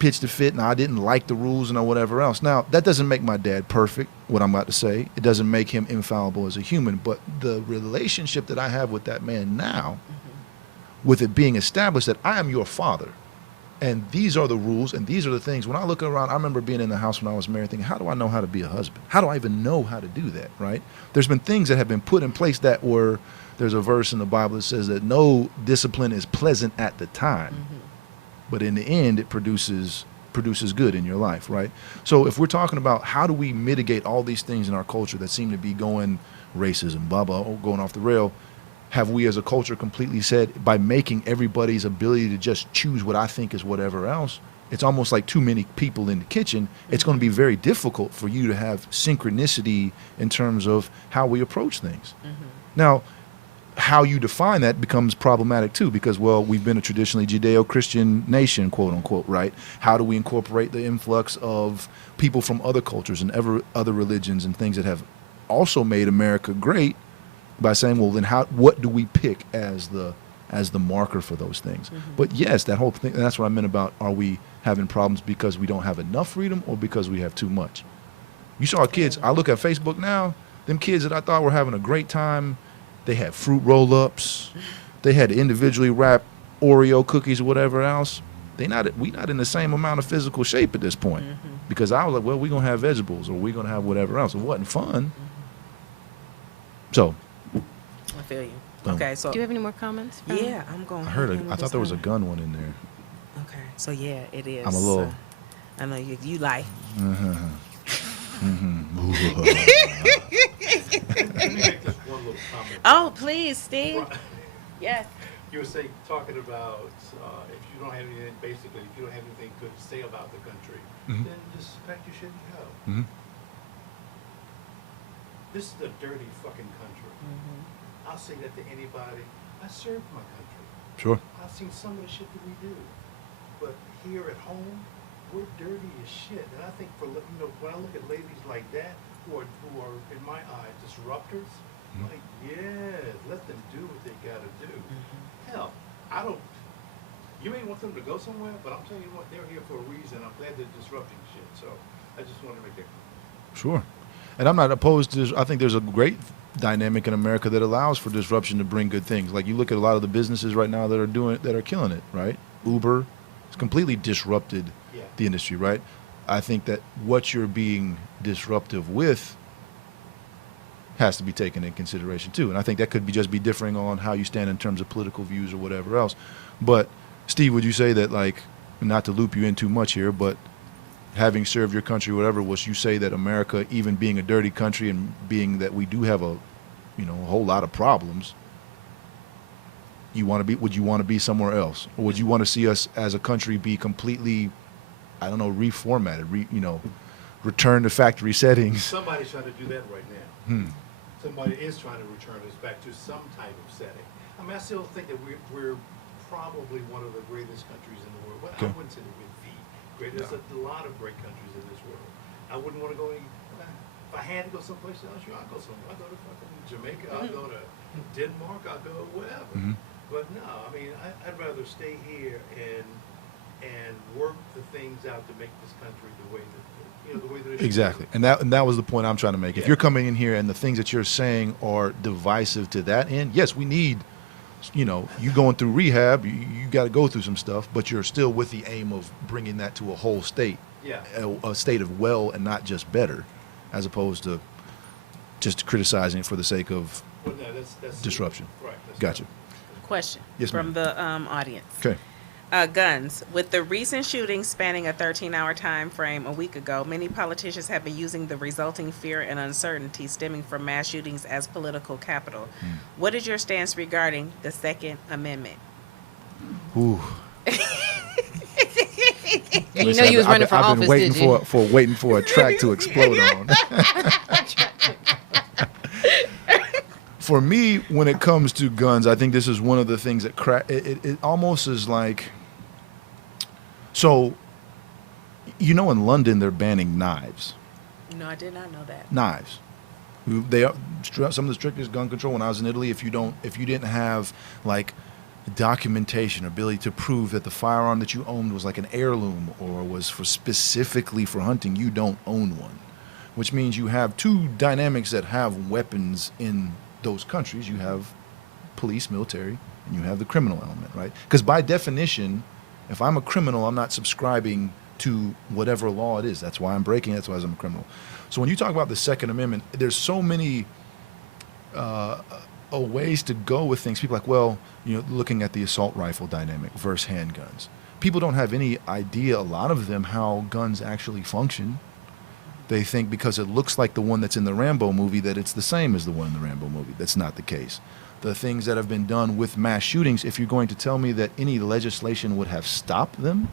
pitched a fit, and I didn't like the rules and whatever else. Now, that doesn't make my dad perfect, what I'm about to say. It doesn't make him infallible as a human, but the relationship that I have with that man now, with it being established that I am your father, and these are the rules, and these are the things. When I look around, I remember being in the house when I was married thinking, how do I know how to be a husband? How do I even know how to do that, right? There's been things that have been put in place that were, there's a verse in the Bible that says that no discipline is pleasant at the time, but in the end, it produces good in your life, right? So if we're talking about how do we mitigate all these things in our culture that seem to be going racism, blah, blah, going off the rail, have we as a culture completely said by making everybody's ability to just choose what I think is whatever else, it's almost like too many people in the kitchen. It's going to be very difficult for you to have synchronicity in terms of how we approach things. Now, how you define that becomes problematic too, because, well, we've been a traditionally Judeo-Christian nation, quote unquote, right? How do we incorporate the influx of people from other cultures and other religions and things that have also made America great by saying, well, then what do we pick as the marker for those things? But yes, that whole thing, and that's what I meant about, are we having problems because we don't have enough freedom or because we have too much? You saw kids, I look at Facebook now, them kids that I thought were having a great time, they had fruit roll-ups, they had individually wrapped Oreo cookies or whatever else. We not in the same amount of physical shape at this point, because I was like, well, we're going to have vegetables or we're going to have whatever else. It wasn't fun. So I feel you. Boom. Okay, so Do you have any more comments? yeah, I'm going. I thought there was a gun one in there. Okay, so yeah, it is. I'm a little. I know you like. Let me make just one little comment. Oh, please, Steve. Yes. You were saying, talking about if you don't have anything, basically, if you don't have anything good to say about the country, then just pack your shit and go. This is a dirty fucking country. I'll say that to anybody. I served my country. Sure. I've seen some of the shit that we do. But here at home, we're dirty as shit. And I think when I look at ladies like that, who are in my eyes, disruptors, like, yeah, let them do what they gotta do. Hell, you may want them to go somewhere, but I'm telling you what, they're here for a reason. I'm glad they're disrupting shit. So I just wanted to make that comment. Sure. And I'm not opposed to, I think there's a great dynamic in America that allows for disruption to bring good things. Like you look at a lot of the businesses right now that are killing it, right? Uber, it's completely disrupted the industry, right? I think that what you're being disruptive with has to be taken in consideration too. And I think that could just be differing on how you stand in terms of political views or whatever else. But Steve, would you say that, like, not to loop you in too much here, but having served your country, whatever, was you say that America, even being a dirty country and being that we do have a whole lot of problems, would you want to be somewhere else? Or would you want to see us as a country be completely, I don't know, reformatted, return to factory settings? Somebody's trying to do that right now. Somebody is trying to return us back to some type of setting. I mean, I still think that we're probably one of the greatest countries in the world. Well, Okay. I wouldn't say that we're the greatest. There's a lot of great countries in this world. I wouldn't want to go if I had to go someplace else, sure, I'd go somewhere. I'd go to fucking Jamaica, I'd go to Denmark, I'd go wherever. But no, I mean, I'd rather stay here and work the things out to make this country the way that it should Exactly. be. And that was the point I'm trying to make. If Yeah. you're coming in here and the things that you're saying are divisive to that end, yes, we need, you going through rehab, you got to go through some stuff, but you're still with the aim of bringing that to a whole state, Yeah. a state of well and not just better, as opposed to just criticizing it for the sake of Well, no, that's disruption. Right. That's Gotcha. Question Yes, from ma'am. the audience. Okay. Guns. With the recent shootings spanning a 13-hour time frame a week ago, many politicians have been using the resulting fear and uncertainty stemming from mass shootings as political capital. What is your stance regarding the Second Amendment? Ooh. You know you was running for I've office, been waiting did you? waiting for a track to explode on. For me, when it comes to guns, I think this is one of the things that it almost is like. So, in London they're banning knives. No, I did not know that. Knives. They are some of the strictest gun control. When I was in Italy, if you didn't have like documentation, ability to prove that the firearm that you owned was like an heirloom or was specifically for hunting, you don't own one. Which means you have two dynamics that have weapons in those countries. You have police, military, and you have the criminal element, right? Because by definition, if I'm a criminal, I'm not subscribing to whatever law it is. That's why I'm breaking. That's why I'm a criminal. So when you talk about the Second Amendment, there's so many ways to go with things. People are like, well, looking at the assault rifle dynamic versus handguns. People don't have any idea, a lot of them, how guns actually function. They think because it looks like the one that's in the Rambo movie that it's the same as the one in the Rambo movie. That's not the case. The things that have been done with mass shootings, if you're going to tell me that any legislation would have stopped them,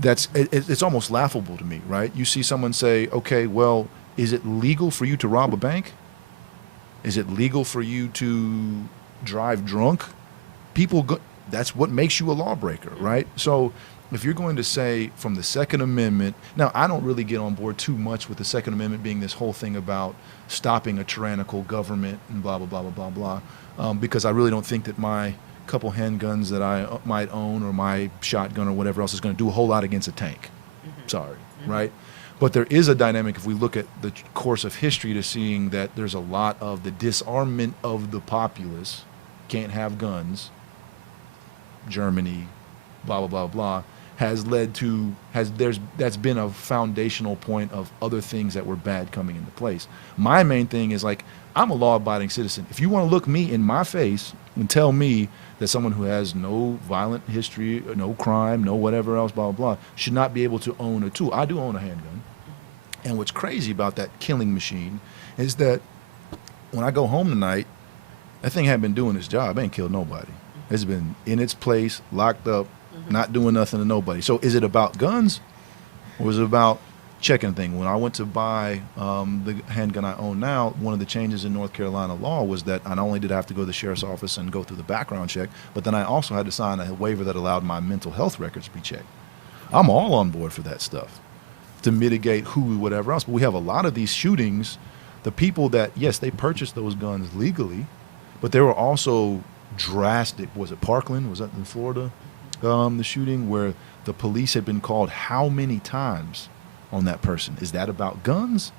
it's almost laughable to me, right? You see someone say, okay, well, is it legal for you to rob a bank? Is it legal for you to drive drunk? That's what makes you a lawbreaker, right? So if you're going to say from the Second Amendment, now I don't really get on board too much with the Second Amendment being this whole thing about stopping a tyrannical government and blah, blah, blah, blah, blah, blah, because I really don't think that my couple handguns that I might own or my shotgun or whatever else is going to do a whole lot against a tank. Sorry, right? But there is a dynamic if we look at the course of history to seeing that there's a lot of the disarmament of the populace, can't have guns, Germany, blah, blah, blah, blah, has led to, that's been a foundational point of other things that were bad coming into place. My main thing is like, I'm a law-abiding citizen. If you want to look me in my face and tell me that someone who has no violent history, no crime, no whatever else, blah, blah, blah, should not be able to own a tool. I do own a handgun. And what's crazy about that killing machine is that when I go home tonight, that thing hadn't been doing its job. It ain't killed nobody. It's been in its place, locked up, not doing nothing to nobody. So is it about guns or is it about checking thing? When I went to buy the handgun I own now, one of the changes in North Carolina law was that not only did I have to go to the sheriff's office and go through the background check, but then I also had to sign a waiver that allowed my mental health records to be checked. I'm all on board for that stuff to mitigate whatever else. But we have a lot of these shootings, the people that, yes, they purchased those guns legally, but there were also drastic, was it Parkland? Was that in Florida? The shooting where the police had been called how many times on that person? Is that about guns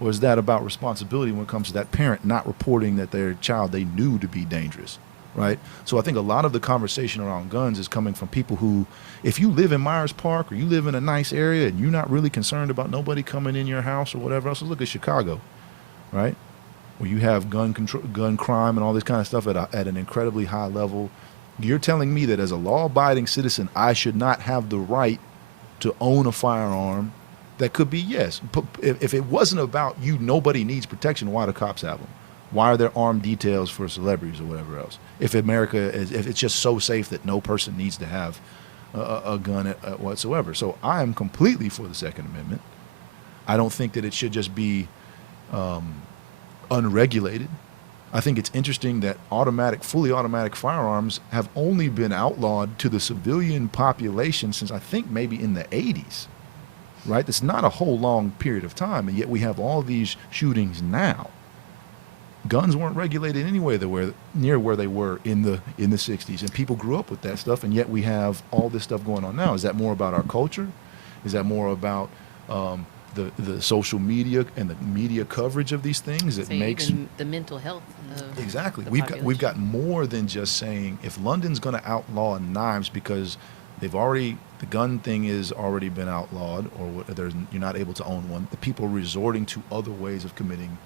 or is that about responsibility when it comes to that parent not reporting that their child they knew to be dangerous, right? So I think a lot of the conversation around guns is coming from people who, if you live in Myers Park or you live in a nice area and you're not really concerned about nobody coming in your house or whatever else, look at Chicago, right? Where you have gun crime and all this kind of stuff at an incredibly high level. You're telling me that as a law-abiding citizen, I should not have the right to own a firearm that could be, yes. If it wasn't about you, nobody needs protection, why do cops have them? Why are there armed details for celebrities or whatever else? If if it's just so safe that no person needs to have a gun whatsoever. So I am completely for the Second Amendment. I don't think that it should just be unregulated. I think it's interesting that fully automatic firearms have only been outlawed to the civilian population since I think maybe in the 80s, right? That's not a whole long period of time, and yet we have all these shootings now. Guns weren't regulated anyway near where they were in the 60s, and people grew up with that stuff, and yet we have all this stuff going on now. Is that more about our culture? Is that more about the social media and the media coverage of these things? It makes the mental health of exactly. the We've got population. more than just saying if London's going to outlaw knives because the gun thing is already been outlawed, or you're not able to own one. The people resorting to other ways of committing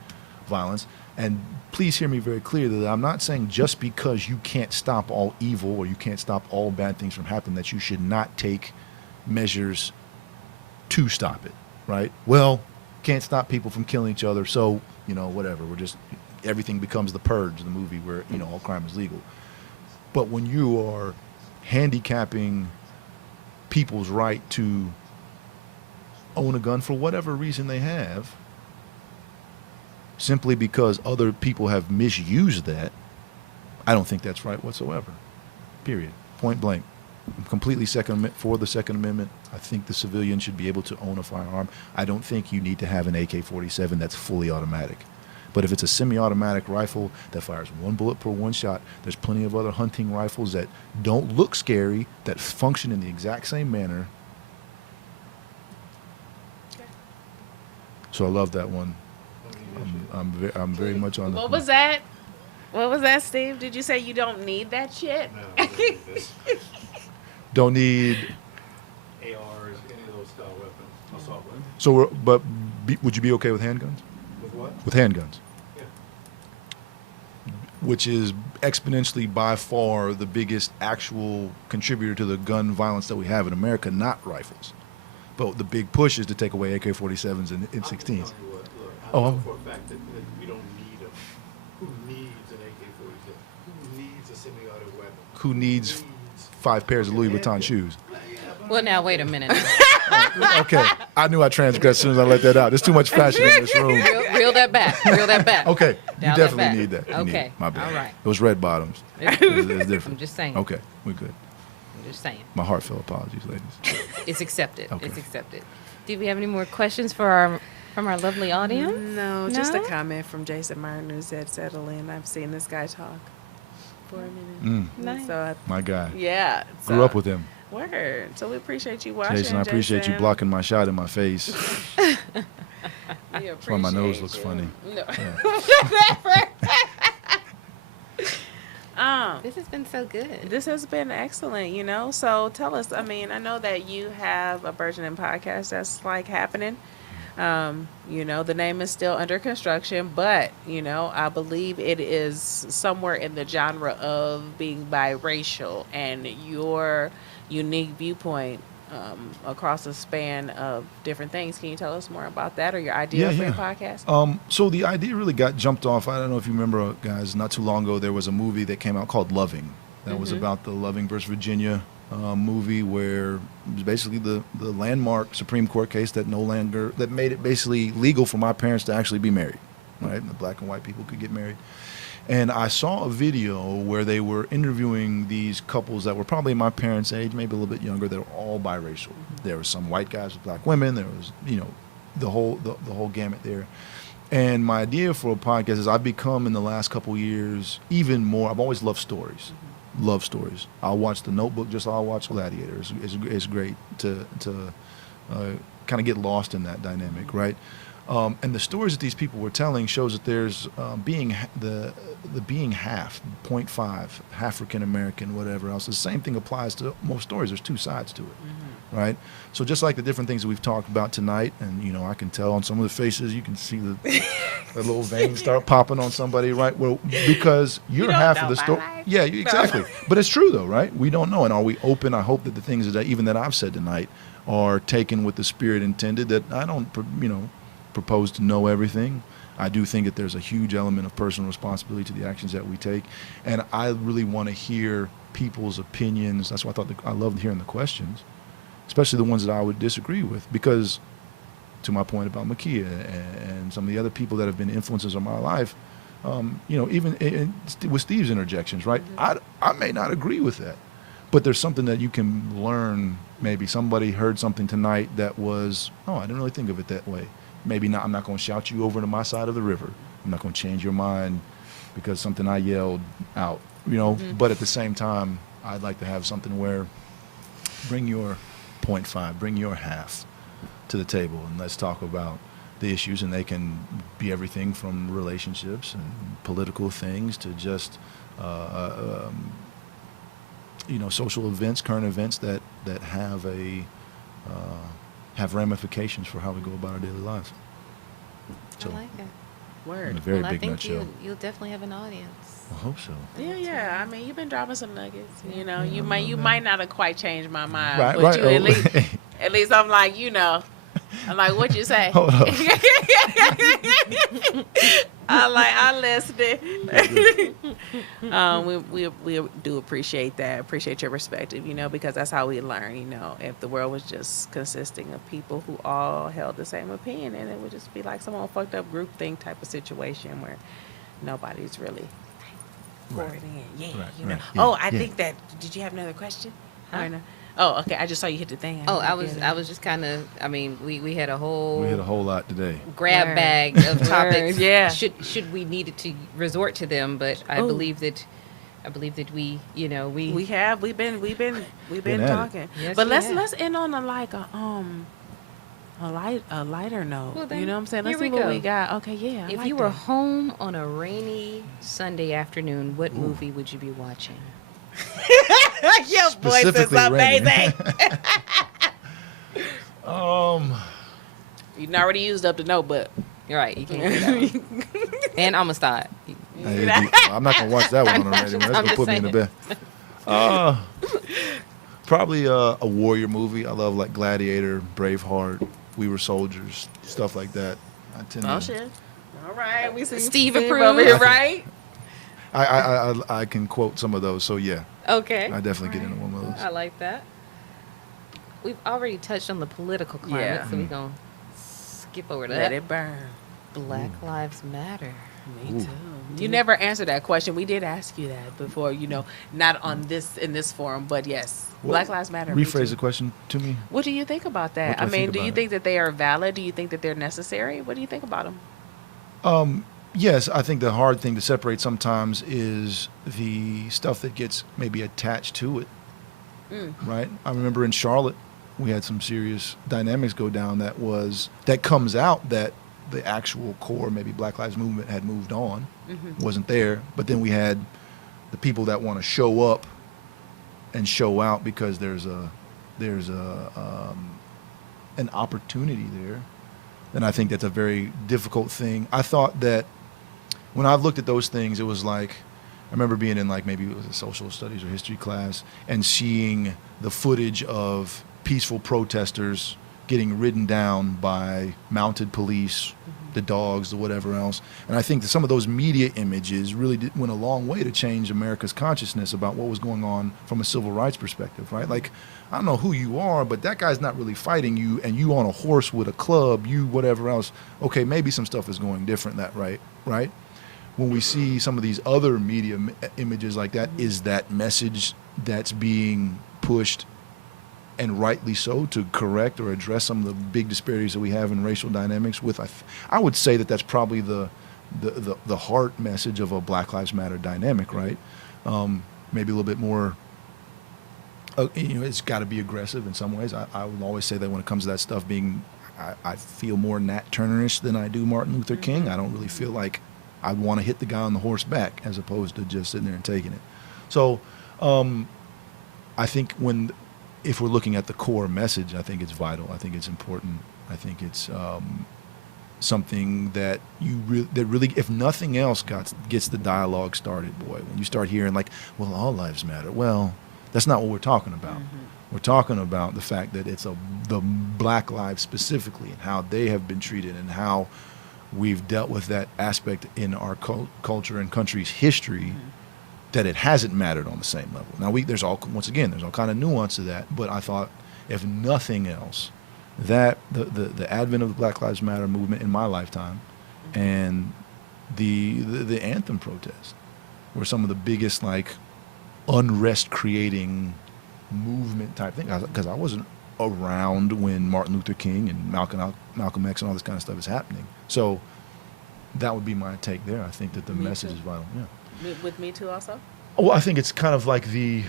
violence. And please hear me very clearly that I'm not saying just because you can't stop all evil or you can't stop all bad things from happening that you should not take measures to stop it, right? Well, can't stop people from killing each other, so, whatever. Everything becomes The Purge, the movie where, all crime is legal. But when you are handicapping people's right to own a gun for whatever reason they have, simply because other people have misused that, I don't think that's right whatsoever. Period. Point blank. I'm completely for the Second Amendment. I think the civilian should be able to own a firearm. I don't think you need to have an AK-47 that's fully automatic. But if it's a semi-automatic rifle that fires one bullet per one shot, there's plenty of other hunting rifles that don't look scary, that function in the exact same manner. So I love that one. I'm very much on the. What was that? What was that, Steve? Did you say you don't need that shit? No, I don't need this. Don't need. ARs, any of those style weapons, assault weapons. So, would you be okay with handguns? With what? With handguns, Yeah. which is exponentially by far the biggest actual contributor to the gun violence that we have in America, not rifles. But the big push is to take away AK-47s and M16s. I Oh, know for a fact that we don't need them. Who needs an AK-47? Who needs a semi-auto weapon? Who needs 5 pairs of Louis Vuitton shoes? Well, now wait a minute. Okay, I knew I transgressed as soon as I let that out. There's too much fashion in this room. Reel that back. Reel that back. Okay, you Dial that definitely back. need that. You need Okay, it. My bad. all right. Those red bottoms. It's different. I'm just saying. Okay, we're good. I'm just saying. My heartfelt apologies, ladies. It's accepted. Okay. It's accepted. Do we have any more questions from our lovely audience? No, just a No? comment from Jason Martin who said, "Settle in. I've seen this guy talk for a minute." Nice. So, My guy. yeah. Grew up with him. Word. So we appreciate you watching. Jason, I appreciate you blocking my shot in my face. That's why my nose looks funny. No. This has been so good. This has been excellent, So tell us, I know that you have a burgeoning podcast that's happening. The name is still under construction, but, I believe it is somewhere in the genre of being biracial and your unique viewpoint across a span of different things. Can you tell us more about that or your idea for your podcast? So the idea really got jumped off. I don't know if you remember, guys, not too long ago, there was a movie that came out called Loving. That was about the Loving versus Virginia movie where it was basically the landmark Supreme Court case that that made it basically legal for my parents to actually be married, right? The black and white people could get married. And I saw a video where they were interviewing these couples that were probably my parents' age, maybe a little bit younger. They were all biracial. There were some white guys with black women. There was, the whole gamut there. And my idea for a podcast is I've become in the last couple years even more. I've always loved stories. Love stories. I'll watch The Notebook just like I'll watch Gladiator. It's great to kind of get lost in that dynamic, right? And the stories that these people were telling shows that there's being half, 0.5, African American, whatever else. The same thing applies to most stories. There's two sides to it, right? So just like the different things that we've talked about tonight, and I can tell on some of the faces, you can see the little veins start popping on somebody, right? Well, because you're half of the story. Yeah, exactly. But it's true though, right? We don't know, and are we open? I hope that the things that I've said tonight are taken with the spirit intended. That I don't, propose to know everything. I do think that there's a huge element of personal responsibility to the actions that we take, and I really want to hear people's opinions. That's why I loved hearing the questions, especially the ones that I would disagree with, because to my point about Makia and some of the other people that have been influences on my life, even with Steve's interjections, right? I may not agree with that, but there's something that you can learn. Maybe somebody heard something tonight that was, I didn't really think of it that way. Maybe not. I'm not going to shout you over to my side of the river. I'm not going to change your mind because something I yelled out, But at the same time, I'd like to have something where bring your 0.5, bring your half to the table, and let's talk about the issues. And they can be everything from relationships and political things to just, social events, current events that have ramifications for how we go about our daily lives. So, I like it. in a Word. very Well, I big think nutshell. you'll definitely have an audience. I hope so. Yeah. I mean, you've been dropping some nuggets. You know, Yeah, you might not have quite changed my mind, Right, but right. you Oh. at least I'm like, I'm like, what you say? Hold up. I listened. We do appreciate that. Appreciate your perspective, because that's how we learn. If the world was just consisting of people who all held the same opinion, and it would just be like some old fucked up groupthink type of situation where nobody's really pouring in. Yeah, Right. Yeah, Oh, I yeah. think that. Did you have another question? Huh? Or no? Oh, okay. I just saw you hit the thing. Oh, I didn't get was just kind of. I mean, we had a whole We hit a whole lot today. grab Word. bag of topics. Yeah. Should we needed to resort to them, but I Ooh. believe that we We've been at it. talking. Yes, But we have. let's end on a lighter note. Well, then, You know what I'm saying? Let's here see we what go. we got. Okay, yeah. I If like you were that. home on a rainy Sunday afternoon, what Ooh. movie would you be watching? Your voice is Specifically rainy. amazing. You already used up the note, but You're right. You can't do that one. And Amistad. I'm not gonna watch that one on the radio. That's I'm gonna just put me in the bed. Probably a warrior movie. I love like Gladiator, Braveheart, We Were Soldiers, stuff like that. I tend oh to. shit. All right, we see Steve over approved. here, right? I can quote some of those. So yeah, Okay. I definitely get into one of those. I like that. We've already touched on the political climate, Yeah. so we're going to skip over to Let that. it burn. Black Lives Matter. Me Ooh. too. You never answered that question. We did ask you that before, not on in this forum, but yes, Well, Black Lives Matter. me Rephrase too. the question to me. What do you think about that? What do I I mean, think do you about it? think that they are valid? Do you think that they're necessary? What do you think about them? Yes, I think the hard thing to separate sometimes is the stuff that gets maybe attached to it. Right? I remember in Charlotte, we had some serious dynamics go down that comes out that the actual core, maybe Black Lives Movement had moved on, wasn't there. But then we had the people that want to show up and show out because there's an opportunity there. And I think that's a very difficult thing. I thought that when I've looked at those things, it was like, I remember being in like maybe it was a social studies or history class and seeing the footage of peaceful protesters getting ridden down by mounted police, the dogs, the whatever else. And I think that some of those media images really went a long way to change America's consciousness about what was going on from a civil rights perspective, right? Like, I don't know who you are, but that guy's not really fighting you, and you on a horse with a club, you whatever else. Okay, maybe some stuff is going different right? When we see some of these other media images like that, is that message that's being pushed, and rightly so, to correct or address some of the big disparities that we have in racial dynamics with? I would say that that's probably the heart message of a Black Lives Matter dynamic, right? Maybe a little bit more. It's got to be aggressive in some ways. I would always say that when it comes to that stuff being, I feel more Nat Turnerish than I do Martin Luther King. I don't really feel like I want to hit the guy on the horse back as opposed to just sitting there and taking it. So I think if we're looking at the core message, I think it's vital. I think it's important. I think it's something that really, if nothing else, gets the dialogue started, boy. When you start hearing like, well, all lives matter. Well, that's not what we're talking about. We're talking about the fact that it's the Black lives specifically and how they have been treated and how we've dealt with that aspect in our culture and country's history, that it hasn't mattered on the same level. Now, there's all kind of nuance to that, but I thought, if nothing else, that the advent of the Black Lives Matter movement in my lifetime and the anthem protest were some of the biggest like unrest creating movement type thing, because I wasn't around when Martin Luther King and Malcolm X and all this kind of stuff is happening. So that would be my take there. I think that the Me message too. is vital. Yeah. With me too, also. Well, I think it's kind of like the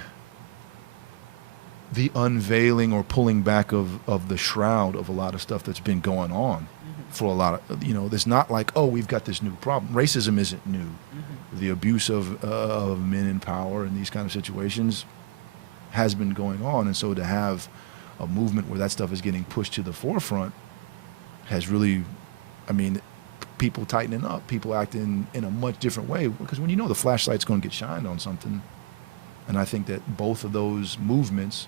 unveiling or pulling back of the shroud of a lot of stuff that's been going on for a lot of, there's not like, oh, we've got this new problem. Racism isn't new. The abuse of men in power in these kind of situations has been going on. And so to have a movement where that stuff is getting pushed to the forefront has really, people tightening up, people acting in a much different way. Because when you know the flashlight's going to get shined on something, and I think that both of those movements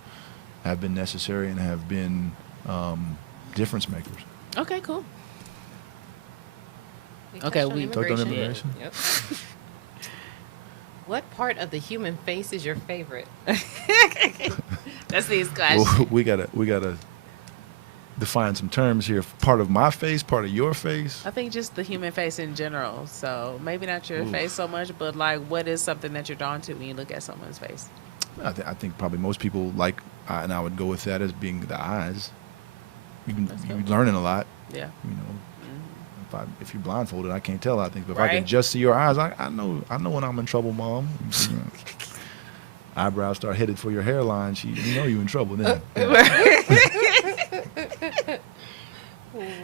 have been necessary and have been difference makers. Okay, cool. We Okay, touched on we- Talked on immigration. immigration? Yep. What part of the human face is your favorite? That's these guys. Well, we gotta define some terms here. Part of my face, part of your face. I think just the human face in general. So maybe not your Oof. face so much, but like, what is something that you're drawn to when you look at someone's face? I think probably most people like, and I would go with that as being the eyes. You're cool. learning a lot. Yeah. You know, Mm-hmm. if you're blindfolded, I can't tell. I think, but if I can Right. just see your eyes, I know when I'm in trouble, Mom. You know, eyebrows start headed for your hairline. You know you're in trouble then. Yeah.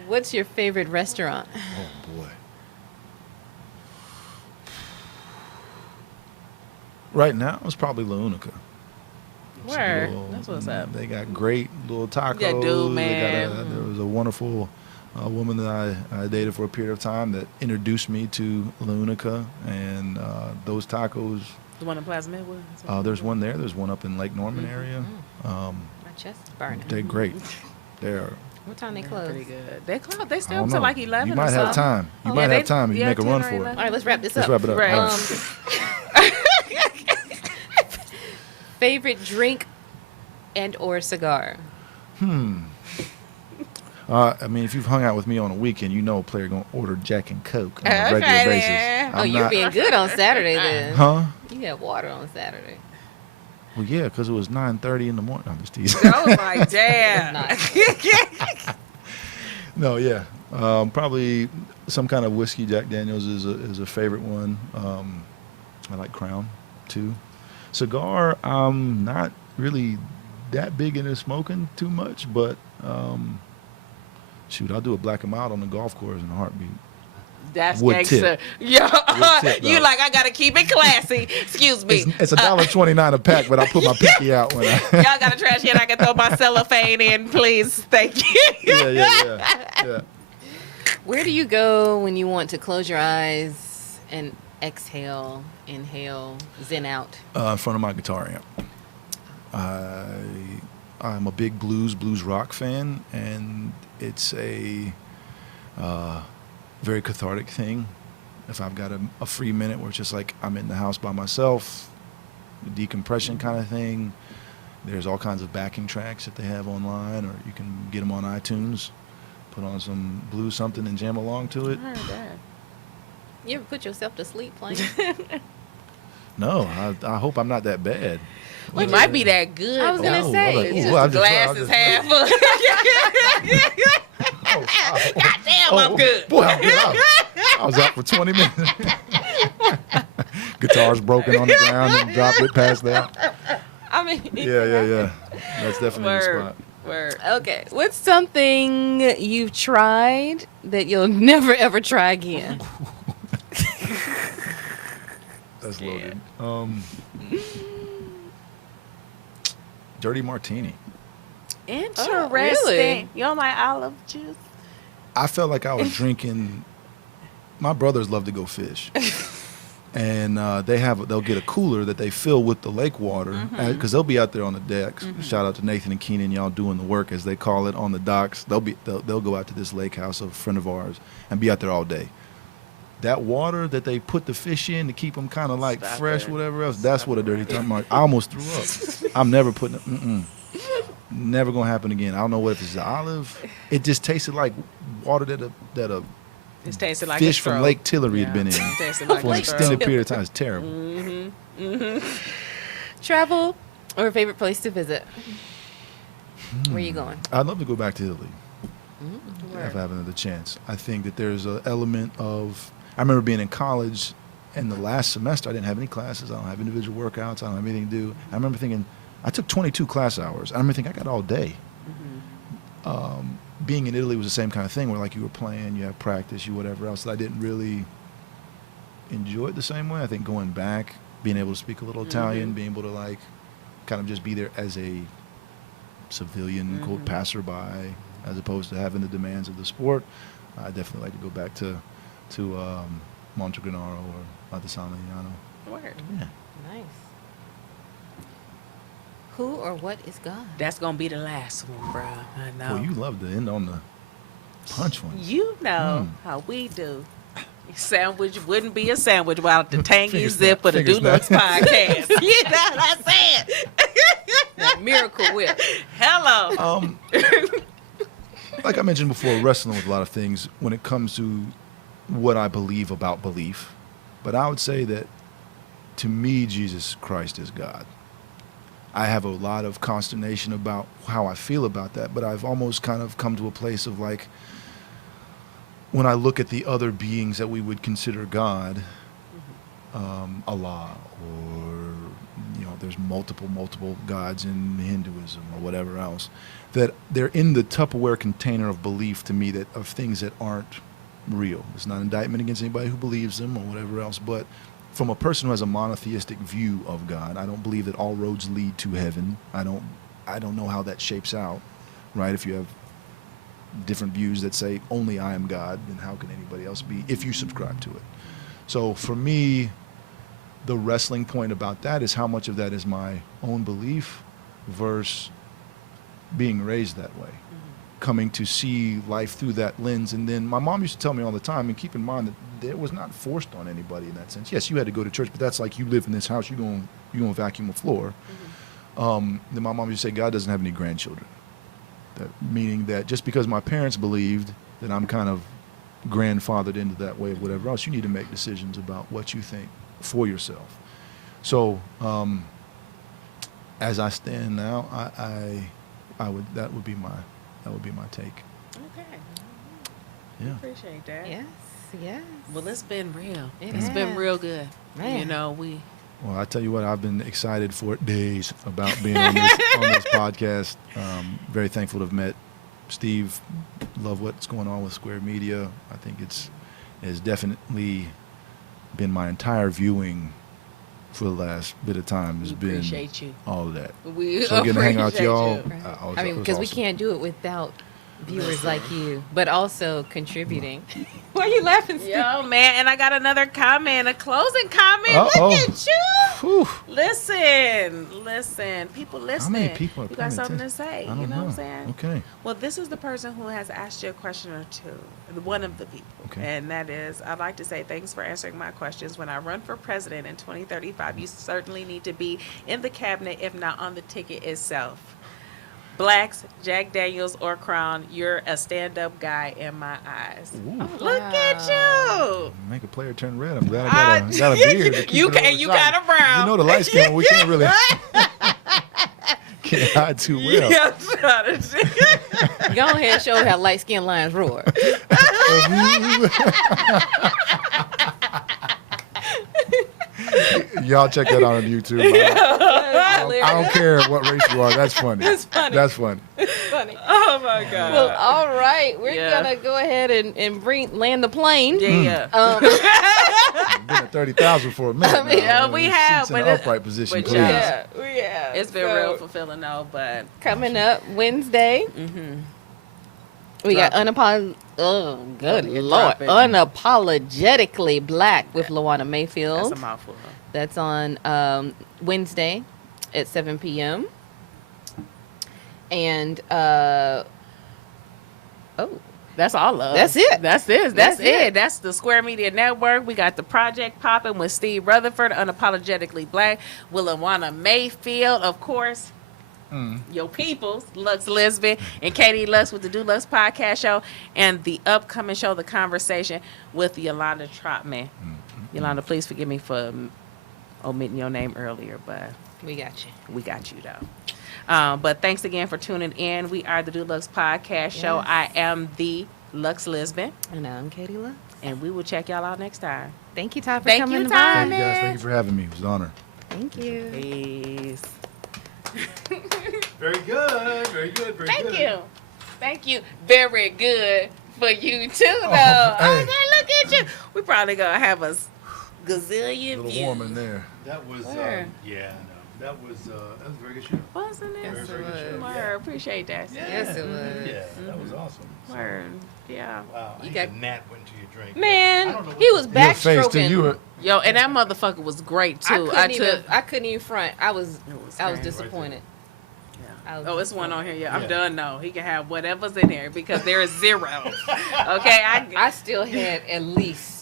What's your favorite restaurant? Oh boy. Right now, it's probably Luxe. Word. That's what's up. They got great little tacos. Yeah, dude, They man. got there was a wonderful woman that I dated for a period of time that introduced me to Luxe, and those tacos. The one in Plaza Midwood? There's one there. There's one up in Lake Norman area. My chest is burning. They're great. They're. What time they Yeah, close? pretty good. They close. They I stay don't up know. till like 11 You or might have something. time. You Oh, might yeah, have time if you yeah, make a 10 run or for it. 11. All right, let's wrap this Let's up. wrap it up. Right. All right. Favorite drink and or cigar? I mean, if you've hung out with me on a weekend, you know a player gonna order Jack and Coke on a Okay, regular basis. then. Oh, I'm you're not- being good on Saturday then. Huh? You had water on Saturday. Well, yeah, because it was 9:30 in the morning. I'm just teasing. I was like, damn. No, yeah. Probably some kind of whiskey. Jack Daniels is a favorite one. I like Crown too. Cigar, I'm not really that big into smoking too much, but shoot, I'll do a black and mild on the golf course in a heartbeat. That's Wood gangster. tip. Yo, tip, you though. like, I gotta keep it classy. Excuse me. It's $1.29 a pack, but I put my pinky out when I. Y'all got a trash can I can throw my cellophane in, please. Thank you. Yeah. Where do you go when you want to close your eyes and exhale, inhale, zen out? In front of my guitar amp. I'm a big blues rock fan, and it's a very cathartic thing. If I've got a free minute where it's just like I'm in the house by myself, a decompression kind of thing. There's all kinds of backing tracks that they have online, or you can get them on iTunes. Put on some blues something and jam along to it. I heard that. You ever put yourself to sleep playing? No, I hope I'm not that bad. We might be that good. I was gonna Oh, say, well, it's ooh, just well, The I'm just- glass I'm is just- half full. God damn, I'm good. Boy, I'm good. I was out for 20 minutes. Guitar's broken on the ground and dropped it past that. I mean, Yeah. That's definitely the Word. spot. Word. Okay, what's something you've tried that you'll never ever try again? That's loaded. Dirty martini. Interesting. really? You don't like olive juice? I felt like I was drinking. My brothers love to go fish, and they'll get a cooler that they fill with the lake water because they'll be out there on the decks. Shout out to Nathan and Keenan, y'all doing the work as they call it on the docks. They'll go out to this lake house of a friend of ours and be out there all day. That water that they put the fish in to keep them kind of like Stop fresh, it. whatever else. That's what a dirty time. I almost threw up. I'm never putting it. Never gonna happen again. I don't know what if it's the olive. It just tasted like water that a It tasted like fish a from stroke. Lake Tillery had Yeah. been in It tasted like for an a extended stroke. period of time. It's terrible. Travel or favorite place to visit? Where you going? I'd love to go back to Italy if I have another chance. I think that there's an element of. I remember being in college, and the last semester I didn't have any classes. I don't have individual workouts. I don't have anything to do. I remember thinking, I took 22 class hours. I remember thinking I got all day. Being in Italy was the same kind of thing where like you were playing, you have practice, you whatever else. That I didn't really enjoy it the same way. I think going back, being able to speak a little Italian, being able to like kind of just be there as a civilian, quote, passerby, as opposed to having the demands of the sport. I definitely like to go back to to Montegranaro or Montesanellino. Word. Yeah. Nice. Who or what is God? That's gonna be the last one, bro. I know. Well, you love to end on the punch ones. You know how we do. Sandwich wouldn't be a sandwich without the tangy Finger zip snap, of the finger DEUXLUXE snap. podcast. You know what I'm saying? That Miracle Whip. Hello. Like I mentioned before, wrestling with a lot of things when it comes to what I believe about belief. But I would say that to me, Jesus Christ is God. I have a lot of consternation about how I feel about that, but I've almost kind of come to a place of like, when I look at the other beings that we would consider God, Allah, or, you know, there's multiple gods in Hinduism or whatever else, that they're in the Tupperware container of belief to me, that of things that aren't real. It's not an indictment against anybody who believes them or whatever else, but from a person who has a monotheistic view of God, I don't believe that all roads lead to heaven. I don't know how that shapes out, right? If you have different views that say only I am God, then how can anybody else be if you subscribe to it? So for me, the wrestling point about that is how much of that is my own belief versus being raised that way, coming to see life through that lens. And then my mom used to tell me all the time, and keep in mind that it was not forced on anybody in that sense. Yes, you had to go to church, but that's like you live in this house, you're going to vacuum a floor. Then my mom used to say God doesn't have any grandchildren. Meaning that just because my parents believed that I'm kind of grandfathered into that way of whatever else, you need to make decisions about what you think for yourself. So as I stand now, that would be my take. Okay. Yeah. Appreciate that. Yes. Well, it's been real. It It's been has. real good. Man. You know, we. Well, I tell you what, I've been excited for days about being on this podcast. Very thankful to have met Steve. Love what's going on with Square Media. I think it's definitely been my entire viewing for the last bit of time. Has We been appreciate you. all of that. We So getting to hang out with appreciate y'all. you. I mean, because we can't do it without viewers like you, but also contributing. Why are you laughing, Steve? Yo, man, and I got another comment, a closing comment. Uh-oh. Look at you. Whew. Listen, people listening. How many people are You got paying something to attention? say. I You don't know what I'm saying? Okay. Well, this is the person who has asked you a question or two. One of the people. Okay. And that is, I'd like to say thanks for answering my questions. When I run for president in 2035, you certainly need to be in the cabinet, if not on the ticket itself. Blacks, Jack Daniels, or Crown, you're a stand-up guy in my eyes. Ooh. Look at you. Make a player turn red. I'm glad I got a beard. to keep You it can- over you the top. got a brown. You know the light skin, we can't really can't hide too well. Yeah, I'm trying to Go ahead and show how light-skinned lions roar. Y'all check that out on YouTube. I don't care what race you are. That's funny. It's funny. That's funny. Funny. Oh my God. Well, all right, we're Yeah. gonna go ahead and land the plane. Yeah. I've been at 30,000 for a minute. mean, now. yeah, we have, Seats in but an it- upright position, but please. yeah. Yeah. It's been So, real fulfilling though, but Coming up Wednesday, we got oh, good you're Lord, dropping. Unapologetically Black with Lawana Mayfield. that's a mouthful. That's on Wednesday at 7 p.m. And That's all of. That's it. That's it. That's That's it. it. That's the Square Media Network. We got the project popping with Steve Rutherford, Unapologetically Black, Lawana Mayfield, of course. Your peoples, Luxe Lisbon, and Katie Luxe with the DEUXLUXE podcast show, and the upcoming show, The Conversation, with Yolanda Trotman. Yolanda, please forgive me for omitting your name earlier, but we got you. we got you though. But thanks again for tuning in. We are the DEUXLUXE podcast show. Yes. I am the Luxe Lisbon, And I'm Katie Luxe. and we will check y'all out next time. Thank you, Ty, for Thank coming you, by. Ty. Thank you guys. Thank you for having me. It was an honor. Thank you. Peace. Very good, very good, very good. Thank you. Very good for you too, though. hey. Okay, look at you. We probably gonna have a gazillion A little views. warm in there. That was, Where? yeah, That was a very good show. Wasn't it? Yes, Very, it very good was. show. Word. Appreciate that. Yes, it was. Yeah, that was awesome. So, Word. Yeah. wow. You You got- got Nat went to your drink. I Man, don't know what he was the- Your face too. backstroking. You were. Yo, and that motherfucker was great too. I couldn't even front. I was It was I was great. disappointed. Yeah. I was Oh, it's one on here. Yeah, I'm Yeah. done. No, he can have whatever's in there because there is zero. Okay, I still had at least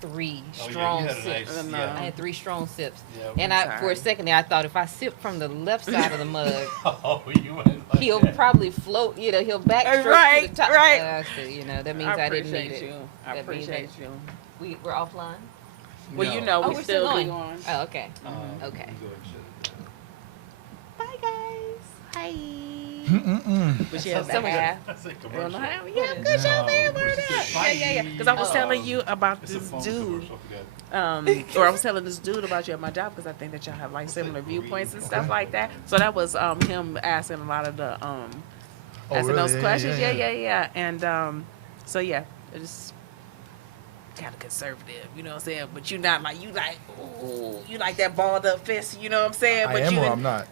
3 Oh, yeah, strong you had a sips. nice- No. I had 3 strong sips. Yeah. And for a second there, I thought if I sip from the left side of the mug, Oh, you went like he'll that. probably float. He'll backstroke to Right, the top. right. I said, that means I didn't need it. you. I That means appreciate you. We're offline. Well, No. you know, Oh, we we're still still be going. going. Oh, okay. Okay. Okay. You go ahead and shut it down. Bye, guys. Hi. Mm-mm-mm. But yeah, So some much- half. That's a Yeah, commercial. good show, man. we Word should up. say Yeah, yeah, yeah. Because I was bye. telling you about It's a this phone dude. commercial, I forgot. Or I was telling this dude about you at my job because I think that y'all have like similar viewpoints and stuff like that. So that was him asking a lot of the asking really? those Yeah, questions. Yeah, yeah, yeah, yeah. And so yeah, it's kind of conservative, you know what I'm saying? But you not like ooh, you like that balled up fist, you know what I'm saying? I But am you or I'm not.